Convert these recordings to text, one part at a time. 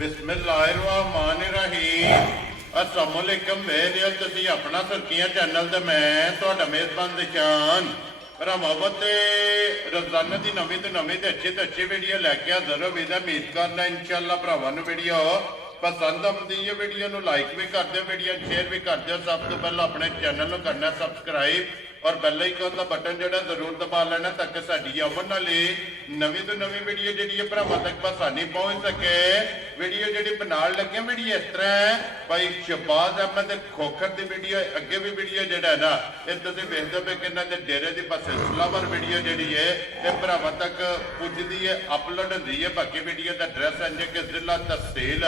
बिस्मिल्लाहिर्रहमानिर्रहीम। अस्सलामुअलैकुम मेरे तुसी अपना सुर्खियां चैनल ते मैं तुहाडा मेज़बान निशान भरावां ते रोजाना की नवीं तो नवीं ते अच्छी वीडियो लैके हाज़र हो। उम्मीद करना इंशाअल्लाह भरावां नूं वीडियो पसंद आती है। वीडियो नूं लाइक भी कर दो, वीडियो शेयर भी कर दो। सब तो पहले अपने चैनल नूं करना सबसक्राइब और बेल आइकन का बटन जोड़ा जरूर दबा लेना ताकि साडी आवन वाली नवीं तो नवीं वीडियो जी भरावां तक आसानी पहुँच सके। वीडियो जी बनाने लगे वीडियो इस तरह है भाई शहबाज अहमद खोखर की वीडियो अगे भी वीडियो जोड़ा है ना ये तुम वेखते पे कि डेरे की बस सिलसिलावार वीडियो जी है ये भरावां तक पुजती है, अपलोड होती है। बाकी वीडियो का एड्रैस है कि जिला तहसील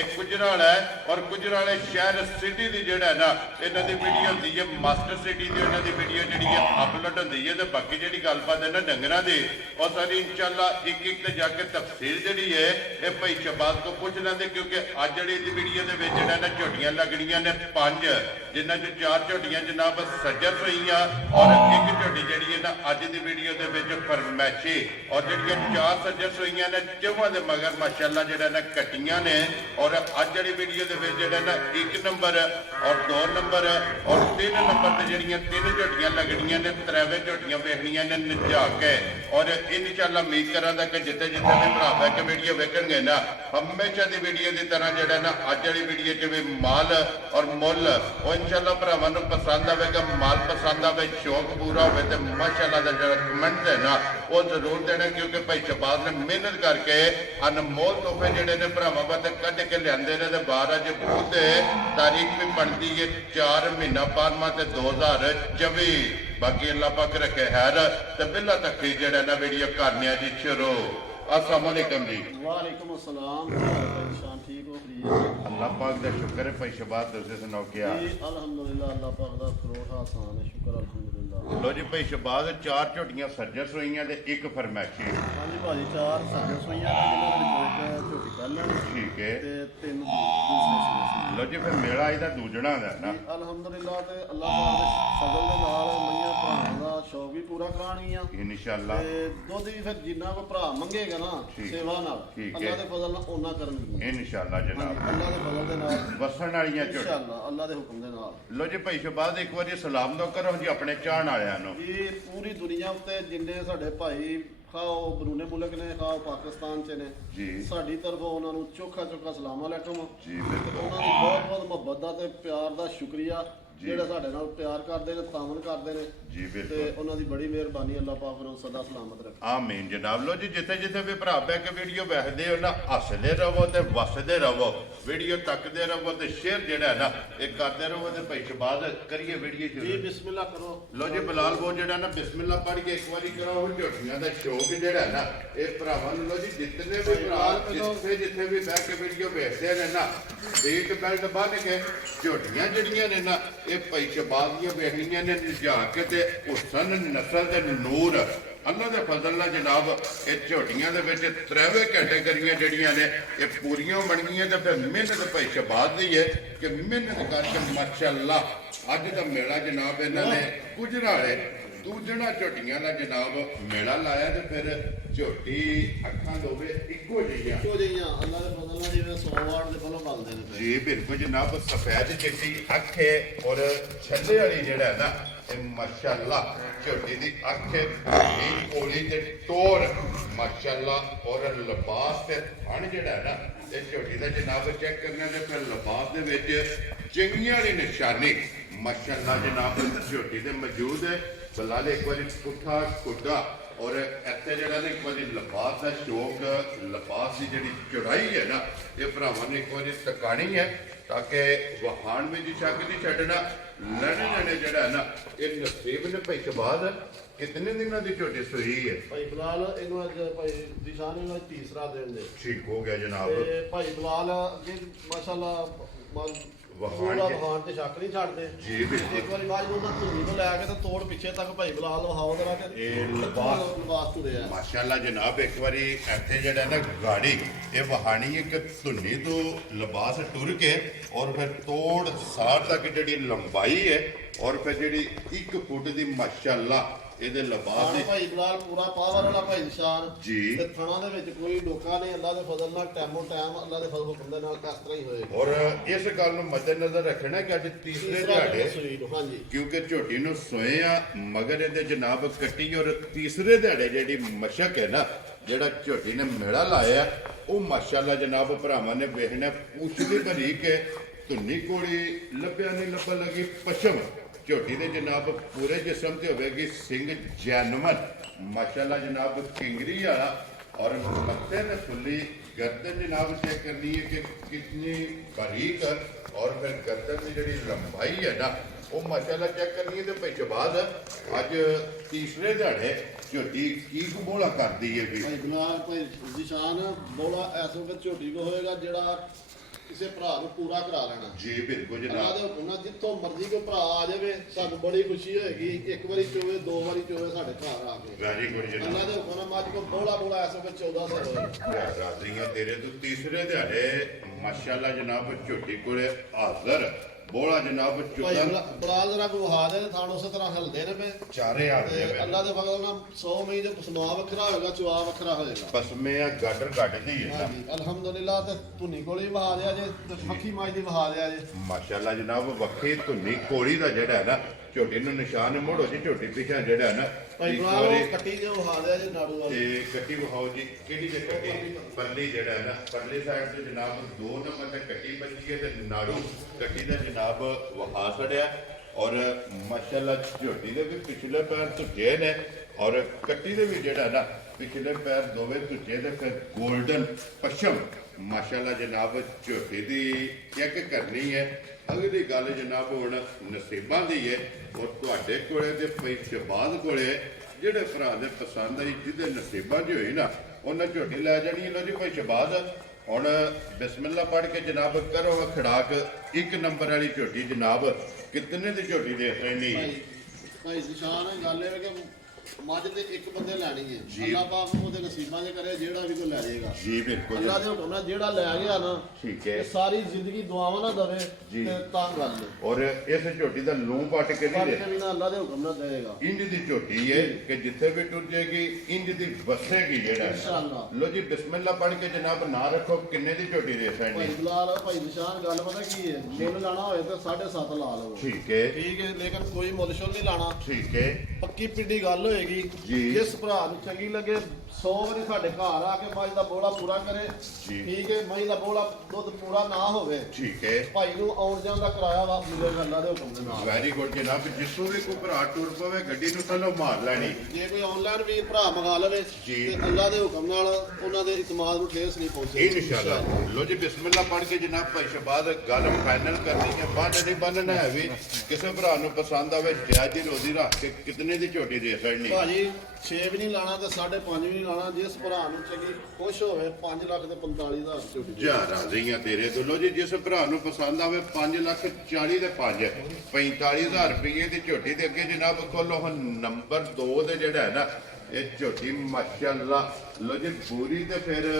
एक गुजराल है और गुजराले शहर सिटी की जोड़ा है ना इन्हों की वीडियो होती है मास्टर सिटी की इन्हों की वीडियो जी अपलोड होती है। तो बाकी जी गलबात है ना डंगर की और सारी इंशाअल्लाह एक एक जाके तफसील जी है ये भाई शहबाज को पूछ लेंगे क्योंकि अज जी वीडियो के ना झोटियां लगनियां ने 5 जिन्हों च 4 झोटियां जनाब सजस हुई और एक झोटी जी है ना अज की वीडियो के फरमैशी और जी 4 सजस हुई ने चौहां के मगर माशाअल्लाह जो ना कटियां ने और अज जी वीडियो के ना 1 नंबर और 2 नंबर और 3 नंबर से जी 3 झोटियां लगनियां ने 3 झोटियां वेखनियां ने नजा के और इंशाअल्लाह उम्मीद करा कि जिते जिते भी भरा बैक वीडियो वेखणगे ना हमेशा की वीडियो की तरह जो ना अज वाली वीडियो च भी माल और मुल और इंशाअल्लाह भरावां नूं पसंद आएगा। माल पसंद आए शौक पूरा हो तो माशाअल्लाह का जो कमेंट है ना वो जरूर देना क्योंकि भाई शहबाज ने मेहनत करके अनमोल तोहफे जोड़े ने भरावां वास्ते कढ के लिआंदे ने। 12 अज बूथ तारीख भी बनती है 4 महीना 12वां ते 2024। बाकी अल्लाह पाक रखे हैर तो बिल्ला तक जो ना वीडियो करने जी शुरू। अस्सलाम वालेकुम जी। वालेकुम अस्सलाम। ठीक हो अल्लाह पाक का शुक्र है। भाई शहबाज तुसीं सुनाओ क्या अल्हम्दुलिल्लाह अल्लाह पाक दा करोड़ आसान है शुक्र अल्हम्दुलिल्लाह। लो जी भाई शहबाज 4 झोटियां सज्जस हुई ते 1 फरमैशी। हाँ जी भाजी 4 सज्जस हुई जिन्होंने झोटी पहले ठीक है ते 3 दूसरे लो जी फिर मेला ਇਹਦਾ ਦੂਜਣਾ ਦਾ ਨਾ अल्हम्दुलिल्लाह ते अल्लाह पाक दे फजल दे नाल मईयां भरावां दा शौक भी पूरा कराणगीਆਂ इंशाअल्लाह ते दुੱਧ भी फिर जिन्ना को भरा मंगेगा ना सेवा नाल अल्लाह दे फजल नाल ओना करनगीਆਂ इंशाअल्लाह जनाब अल्लाह दे फजल दे नाल वसन वालियां झोटियां इंशाअल्लाह अल्लाह दे हुक्म दे नाल। लो जी भाई शहबाज एक बार सलाम दो करो जी अपने चाहण वालियां नूं। ये पूरी दुनिया उत्ते जिन्ने साडे भाई खाओ बरूने मुल्क ने खाओ पाकिस्तान च ने जी साडी तरफों उन्हां नूं चोखा चोखा सलाम अलैकुम जी बिल्कुल उन्हां दी बहुत बहुत मुहब्बत दा ते प्यार दा शुक्रिया ਜਿਹੜੇ ਸਾਡੇ ਨਾਲ ਪਿਆਰ ਕਰਦੇ ਨੇ ਤਾਮਨ ਕਰਦੇ ਨੇ जी ਤੇ बिल्कुल ਉਹਨਾਂ ਦੀ ਬੜੀ ਮਿਹਰਬਾਨੀ ਅੱਲਾਹ ਪਾਕ ਨੂੰ ਸਦਾ ਸਲਾਮਤ ਰੱਖੇ। आमीन जनाब। लो जी जिथे जिथे भी भरा बह के वीडियो वेखदे हो ना हसदे रहो ते वसदे रहो वीडियो तकदे रहो ते शेयर जेड़ा है ना ये करते रहो ते भाई शहबाज करिए वीडियो जी शुरू। बिस्मिल्लाह करो। लो जी बिलाल वो जेड़ा ना बिस्मिल्लाह पढ़ के एक बारी कराओ झोटियां दा शौक जेड़ा है ना ये भरावां नूं लो जी जितने भी भरा जिथे जिथे भी बह के वीडियो वेखदे ने ना सीट बेल्ट बन के झोटियां जड़ियां ने ना ये भाई शहबाज दियां वेखनियां ने निजा के ते हुसन नस्ल ते नूर अल्लाह दे फजल नाल जनाब ये झोटियां दे विच 3 कैटेगरियां जड़ियां ने ये पूरियां बन गईयां ते फिर मेहनत भाई शहबाज दी है कि मेहनत करके माशाअल्लाह अज दा मेला जनाब इन्हां ने गुजराले दूजना झोटियां का जनाब मेला लाया तो फिर झोटी अखा दोवे इको जिहियां ਇੱਕੋ ਜਿਹੀਆਂ ਅੱਲਾਹ ਦੇ ਫਜ਼ਲ ਨਾਲ ਜਿਵੇਂ 100 ਵਾਟ ਦੇ ਫਲੋਂ ਬਲਦੇ ਨੇ जी बिल्कुल जनाब सफेद चिट्टी अख है और छल्ले वाली जेड़ा है ना ये माशाअल्लाह झोटी दी अख है कोली ते टोर माशाअल्लाह और लिबास ते थन जेड़ा है ना ये झोटी दा जनाब चेक करना ते फिर लिबास दे विच चंगियां वाली निशानी माशाअल्लाह जनाब झोटी ते मौजूद है। बिलाल एक बार पुठा खुडा और इतने जरा एक बार लिबास का शौक लिबास की जी चौड़ाई है ना ये भरावां ने एक बार तकानी है ताकि वहान में जी शक नहीं छड़ना लड़ने लड़ने जरा है ना ये नसीब ने भाई शहबाज कितने दिनों की झोटी सूई है ਭਾਈ ਬਲਾਲ ਇਹਨੂੰ ਅੱਜ ਭਾਈ ਦਿਸ਼ਾਨ ਨੂੰ ਤੀਸਰਾ ਦਿਨ ਦੇ ठीक हो गया जनाब ਤੇ ਭਾਈ ਬਲਾਲ ਅੱਗੇ ਮਾਸ਼ਾਅੱਲਾ ਵਹਾਨ ਤੇ ਸ਼ੱਕ ਨਹੀਂ ਛੱਡਦੇ जी बिल्कुल ਇੱਕ ਵਾਰੀ ਮਾਜ ਨੂੰ ਤਾਂ ਧੂਣੀ ਤੋਂ ਲੈ ਕੇ ਤੇ ਤੋੜ ਪਿੱਛੇ ਤੱਕ ਭਾਈ ਬਲਾਲ ਵਿਖਾਓ ਜਰਾ ਕਿ ਇਹ ਲਿਬਾਸ ਤੁਰਿਆ माशाअल्लाह जनाब एक बारी इतने जरा ना गाड़ी ये वहानी एक धुनी तो लिबास टुर के और फिर तोड़ साठ तक जी लंबाई है और फिर जी 1 फुट की माशाअल्लाह ਇਹਦੇ ਲਬਾਸ ਖਾਣਾ ਦੀ ਭਾਈ ਬਲਾਲ ਪੂਰਾ ਪਾਵਰ ਵਾਲਾ ਭਾਈ ਨਿਸ਼ਾਨ ਜੀ। ਤੇ ਥਣਾ ਦੇ ਵਿੱਚ ਕੋਈ ਡੋਕਾ ਨਹੀਂ, ਅੱਲਾ ਦੇ ਫਜ਼ਲ ਨਾਲ ਟੈਮੋ ਟਾਈਮ ਅੱਲਾ ਦੇ ਫਜ਼ਲ ਹੁਕਮ ਦੇ ਨਾਲ ਇਸ ਤਰ੍ਹਾਂ ਹੀ ਹੋਏਗਾ। ਔਰ ਇਸ ਗੱਲ ਨੂੰ ਮੱਦੇਨਜ਼ਰ ਰੱਖਣਾ ਕਿ ਅੱਜ ਤੀਸਰੇ ਤੀਸਰਾ ਦਿਨ ਦਿਹਾੜੇ ਸੂਈ ਨੂੰ, ਹਾਂਜੀ ਕਿਉਂਕਿ ਝੋਟੀ ਨੂੰ ਸੋਏ ਆ ਮਗਰ ਇਹਦੇ ਜਨਾਬ ਕੱਟੀ ਔਰ ਤੀਸਰੇ ਦਿਹਾੜੇ ਜਿਹੜੀ ਮਸ਼ਕ ਹੈ ਨਾ, ਜਿਹੜਾ ਝੋਟੀ ਨੇ ਮੇੜਾ ਲਾਇਆ ਉਹ ਮਾਸ਼ਾਅੱਲਾ ਜਨਾਬ ਭਰਾਵਾਂ ਨੇ ਵੇਖਣਾ ਪੁੱਛਦੀ ਭਰੀ ਕੇ ਧੁੰਨੀ ਕੋੜੀ ਲੱਭਿਆ ਨਹੀਂ ਲੱਭਣ ਲੱਗੀ ਪਛਮ ਝੋਟੀ ਦੇ ਜਨਾਬ ਪੂਰੇ ਜਿਸਮ ਤੇ ਹੋਵੇਗੀ ਸਿੰਘ ਜੈਨਮਨ ਮਾਸ਼ਾਅੱਲਾ ਜਨਾਬ ਕਿੰਗਰੀ ਵਾਲਾ ਔਰ ਮੱਥੇ ਤੇ ਫੁੱਲੀ गर्दन जनाब चेक करनी है कि कितनी बारीक और फिर गर्दन की जी लंबाई है ना वो माशाल्लाह चेक करनी है। तो भाई जबाद अज तीसरे दिहाड़े झोटी की बोला करती है भी ਭਾਈ ਬਲਾਲ ਭਾਈ ਨਿਸ਼ਾਨ ਬੋਲਾ ਇਸ ਵਕਤ ਝੋਟੀ ਕੋ ਹੋਏਗਾ ਜਿਹੜਾ ਕਿਸੇ ਭਰਾ ਨੂੰ ਪੂਰਾ ਕਰਾ ਲੈਣਾ। जी बिल्कुल ਅੱਲਾ जनाब ਦੇ ਹੁਕਮ ਨਾਲ ਜਿੱਥੋਂ ਮਰਜ਼ੀ ਕੋਈ ਭਰਾ ਆ ਜਾਵੇ ਸਾਨੂੰ ਬੜੀ ਖੁਸ਼ੀ ਹੋਏਗੀ। ਇੱਕ ਵਾਰੀ ਚੋਵੇ, ਦੋ ਵਾਰੀ ਚੋਵੇ ਸਾਡੇ ਘਰ ਆ ਕੇ। वेरी गुड ਅੱਲਾ जनाब ਦੇ ਹੁਕਮ ਨਾਲ ਮੱਝ ਕੋ ਬੋਲਾ ਇਸ ਵਕਤ 1400 ਹੋਏਗਾ। राजियां तेरे तो तीसरे दिहाड़े माशाल्लाह जनाब झोटी कोले हाजिर बोला जनाब ਭਾਈ चुदन ਬਲਾਲ ਜਰਾ ਕੋ ਹਾ ਦੇ ਥਾਣ ਉਸੇ ਤਰ੍ਹਾਂ ਹਲਦੇ ਨੇ ਪਏ चारे हाथ ਤੇ ਅੱਲਾ ਦੇ ਫਜ਼ਲ ਨਾਲ 100 ਮਈ ਦੇ ਪਸਮਾ ਵੱਖਰਾ ਹੋਏਗਾ, ਚਵਾ ਵੱਖਰਾ ਹੋਏਗਾ। बस में गटर कट दी है ना ਹਾਂਜੀ ਅਲਹਮਦੁਲਿਲਾ। ਤੇ ਧੁਨੀ ਕੋਲ ਵੀ ਵਹਾ ਦਿਆ ਜੇ ਤੇ ਮੱਖੀ ਮਾਝ ਦੀ ਵਹਾ ਦਿਆ ਜੇ। ਮਾਸ਼ਾਅੱਲਾ ਜਨਾਬ ਵੱਖੀ ਧੁੰਨੀ ਕੋੜੀ ਦਾ ਜਿਹੜਾ ਹੈ ਨਾ ਝੋਟੀ ਨੂੰ ਨਿਸ਼ਾਨ ਮੋੜੋ ਜੀ ਝੋਟੀ ਪਿੱਛੇ ਜਿਹੜਾ ਹੈ ਨਾ ਭਾਈ ਇੱਕ ਬਲਾਲ ਵਾਰੀ ਉਹ ਕੱਟੀ ਦੇ ਵਹਾ ਦਿਆ ਜੇ ਨਾੜੂ ਵਾਲੀ। ਤੇ ਕੱਟੀ ਵਿਖਾਓ ਜੀ ਕਿਹੜੀ ਜੇ ਕੱਟੀ ਪਰਲੀ ਜਿਹੜਾ ਹੈ ਨਾ ਪਰਲੀ ਸਾਈਡ ਤੇ ਜਨਾਬ 2 ਨੰਬਰ ਤੇ ਕੱਟੀ ਬੱਜੀ ਹੈ ਤੇ ਨਾੜੂ ਕੱਟੀ ਦਾ ਜਨਾਬ ਵਹਾ ਛੜਿਆ ਔਰ ਮਾਸ਼ਾਅੱਲਾ ਝੋਟੀ ਦੇ ਵੀ ਪਿਛਲੇ ਪੈਰ ਧੁੱਜੇ ਨੇ ਔਰ ਕੱਟੀ ਦੇ ਵੀ ਜਿਹੜਾ ਨਾ ਪਿਛਲੇ ਪੈਰ ਦੋਵੇਂ ਧੁੱਜੇ ਤੇ ਫਿਰ 골ਡਨ ਪਸ਼ਮ ਮਾਸ਼ਾਅੱਲਾ ਜਨਾਬ ਝੋਟੀ ਦੀ ਚੈੱਕ ਕਰਨੀ ਹੈ। ਅਗਲੀ ਗੱਲ ਜਨਾਬ ਹੁਣ ਨਸੀਬਾਂ ਦੀ ਹੈ ਔਰ ਤੁਹਾਡੇ ਕੋਲੇ ਤੇ ਪਈ ਸ਼ਬਾਦ ਕੋਲੇ ਜਿਹੜੇ ਭਰਾ ਦੇ ਪਸੰਦ ਆਈ ਜਿਹਦੇ ਨਸੀਬਾਂ 'ਚ ਹੋਈ ਨਾ ਉਹਨਾਂ ਝੋਟੀ ਲੈ ਜਾਣੀ ਇਹਨਾਂ ਦੀ ਭਾਈ ਸ਼ਬਾਦ। ਹੁਣ ਬਿਸਮਿਲ੍ਲਾ ਪੜ੍ਹ ਕੇ ਜਨਾਬ ਕਰੋ ਖੜਾਕ 1 ਨੰਬਰ ਵਾਲੀ ਝੋਟੀ ਜਨਾਬ ਕਿਤਨੇ ਦੀ ਝੋਟੀ ਦੇ ਰਹਿਣੀ ਭਾਈ ਭਾਈ ਨਿਸ਼ਾਨ ਗੱਲ ਇਹ ਕਿ ਮੱਝ ਤੇ ਇੱਕ ਬੰਦੇ ਲੈਣੀ ਹੈ। ਜੀ। ਅੱਲਾਹ ਪਾਕ ਉਹਦੇ ਨਸੀਬਾਂ 'ਚ ਕਰੇ ਜਿਹੜਾ ਵੀ ਕੋਈ ਲੈ ਜਾਏਗਾ। ਜੀ ਬਿਲਕੁਲ ਅੱਲਾਹ ਦੇ ਹੁਕਮ ਨਾਲ ਜਿਹੜਾ ਲੈ ਗਿਆ ਨਾ ਠੀਕ ਹੈ ਇਹ ਸਾਰੀ ਜ਼ਿੰਦਗੀ ਦੁਆਵਾਂ ਨਾ ਦਵੇ ਜੀ। ਤੇ ਤਾਂ ਗੱਲ ਹੈ। ਔਰ ਇਸ ਝੋਟੀ ਦਾ ਲੂੰ ਪੱਟ ਕੇ ਨਹੀਂ ਪਰ ਦੇ ਕਿ ਵੀ ਨਾ ਅੱਲਾਹ ਦੇ ਹੁਕਮ ਨਾਲ ਦੇਏਗਾ। ਇੰਜ ਦੀ ਝੋਟੀ ਹੈ ਕਿ ਜਿੱਥੇ ਵੀ ਟੁਰ ਜਾਏਗੀ ਇੰਜ ਦੀ ਵਸੇਗੀ ਜਿਹੜਾ ਇਨਸ਼ਾਅੱਲਾ। ਲੋ ਜੀ ਬਿਸਮਿਲ੍ਲਾ ਪੜ੍ਹ ਕੇ ਜਨਾਬ ਨਾ ਰੱਖੋ ਕਿੰਨੇ ਦੀ ਝੋਟੀ ਦੇ ਭਾਈ ਸਕਣੀ ਬਲਾਲ ਭਾਈ ਨਿਸ਼ਾਨ ਗੱਲ ਪਤਾ ਕੀ ਹੈ, ਮੁੱਲ ਲਾਣਾ ਹੋਏ ਤਾਂ 7.5 ਲਾ ਲਵੋ। ਠੀਕ ਹੈ ਠੀਕ ਹੈ, ਲੇਕਿਨ ਕੋਈ ਮੁੱਲ ਸ਼ੁੱਲ ਨਹੀਂ ਲਾਣਾ। ਠੀਕ ਹੈ ਪੱਕੀ ਪਿੱਡੀ ਗੱਲ ਹੋਏਗੀ। ਜੀ। ਜਿਸ ਭਰਾ ਨੂੰ ਚੰਗੀ ਲੱਗੇ 100 ਵਾਰੀ ਸਾਡੇ ਘਰ ਆ ਕੇ ਮੱਝ ਦਾ ਬੋਲਾ ਪੂਰਾ ਕਰੇ। ਜੀ। ਠੀਕ ਹੈ, ਮੱਝ ਦਾ ਬੋਲਾ ਦੁੱਧ ਪੂਰਾ ਨਾ ਹੋਵੇ ਠੀਕ ਹੈ ਭਾਈ ਨੂੰ ਆਉਣ ਜਾਣ ਦਾ ਕਿਰਾਇਆ ਵਾ ਮਿਲੇਗਾ ਅੱਲਾ ਦੇ ਹੁਕਮ ਦੇ ਨਾਲ। ਵੈਰੀ ਗੁੱਡ ਜਨਾਬ ਜਿੱਥੋਂ ਵੀ ਕੋਈ ਭਰਾ ਟੁਰ ਪਵੇ ਗੱਡੀ ਨੂੰ ਥੱਲੋਂ ਮਾਰ ਲੈਣੀ ਜੇ ਕੋਈ ਆਨਲਾਈਨ ਵੀਰ ਭਰਾ ਮੰਗਾ ਲਵੇ ਜੀ। ਤੇ ਅੱਲਾ ਦੇ ਹੁਕਮ ਨਾਲ ਉਹਨਾਂ ਦੇ ਇਤਮਾਦ ਨੂੰ ਠੇਸ ਨਹੀਂ ਪਹੁੰਚੇ। ਇਨਸ਼ਾਅੱਲਾ ਲੋ ਜੀ ਬਿਸਮਿਲ੍ਲਾ ਪੜ੍ਹ ਕੇ ਜਨਾਬ ਭਾਈ ਸ਼ਬਾਦ ਗੱਲ ਫਾਈਨਲ ਕਰਨੀ ਹੈ ਬੰਨ ਨਹੀਂ ਬੰਨਣਾ ਹੈ ਵੀ ਕਿਸੇ ਭਰਾ ਨੂੰ ਪਸੰਦ ਆਵੇ ਜਾਇਜ਼ ਦੀ ਰੋਜ਼ੀ ਰੱਖ ਕੇ ਕਿਤਨੇ ਦੀ ਝੋਟੀ ਦੇ ਸਕਣੀ ਭਾਜੀ 6 ਵੀ ਨਹੀਂ ਲਾਣਾ ਤੇ 5.5 ਵੀ ਨਹੀਂ ਲਾਣਾ। ਜਿਸ ਭਰਾ ਨੂੰ ਚੰਗੀ ਖੁਸ਼ ਹੋਵੇ 5 ਲੱਖ ਤੇ 45,000 ਝੋਟੀ ਦੇ। ਜਾ ਰਾਜ਼ੀਆਂ ਤੇਰੇ ਤੋਂ ਲੋ ਜੀ ਜਿਸ ਭਰਾ ਨੂੰ ਪਸੰਦ ਆਵੇ 5,40,000 ਦੇ 45,000 ਰੁਪਏ ਦੀ ਝੋਟੀ ਦੇ ਅੱਗੇ ਜਨਾਬ ਕੋਲੋਂ ਹੁਣ ਨੰਬਰ 2 ਦੇ ਜਿਹੜਾ ਹੈ ਨਾ ਇਹ ਝੋਟੀ ਮਾਸ਼ਾਅੱਲਾ ਲੋ ਜੀ ਪੂਰੀ ਤੇ ਫਿਰ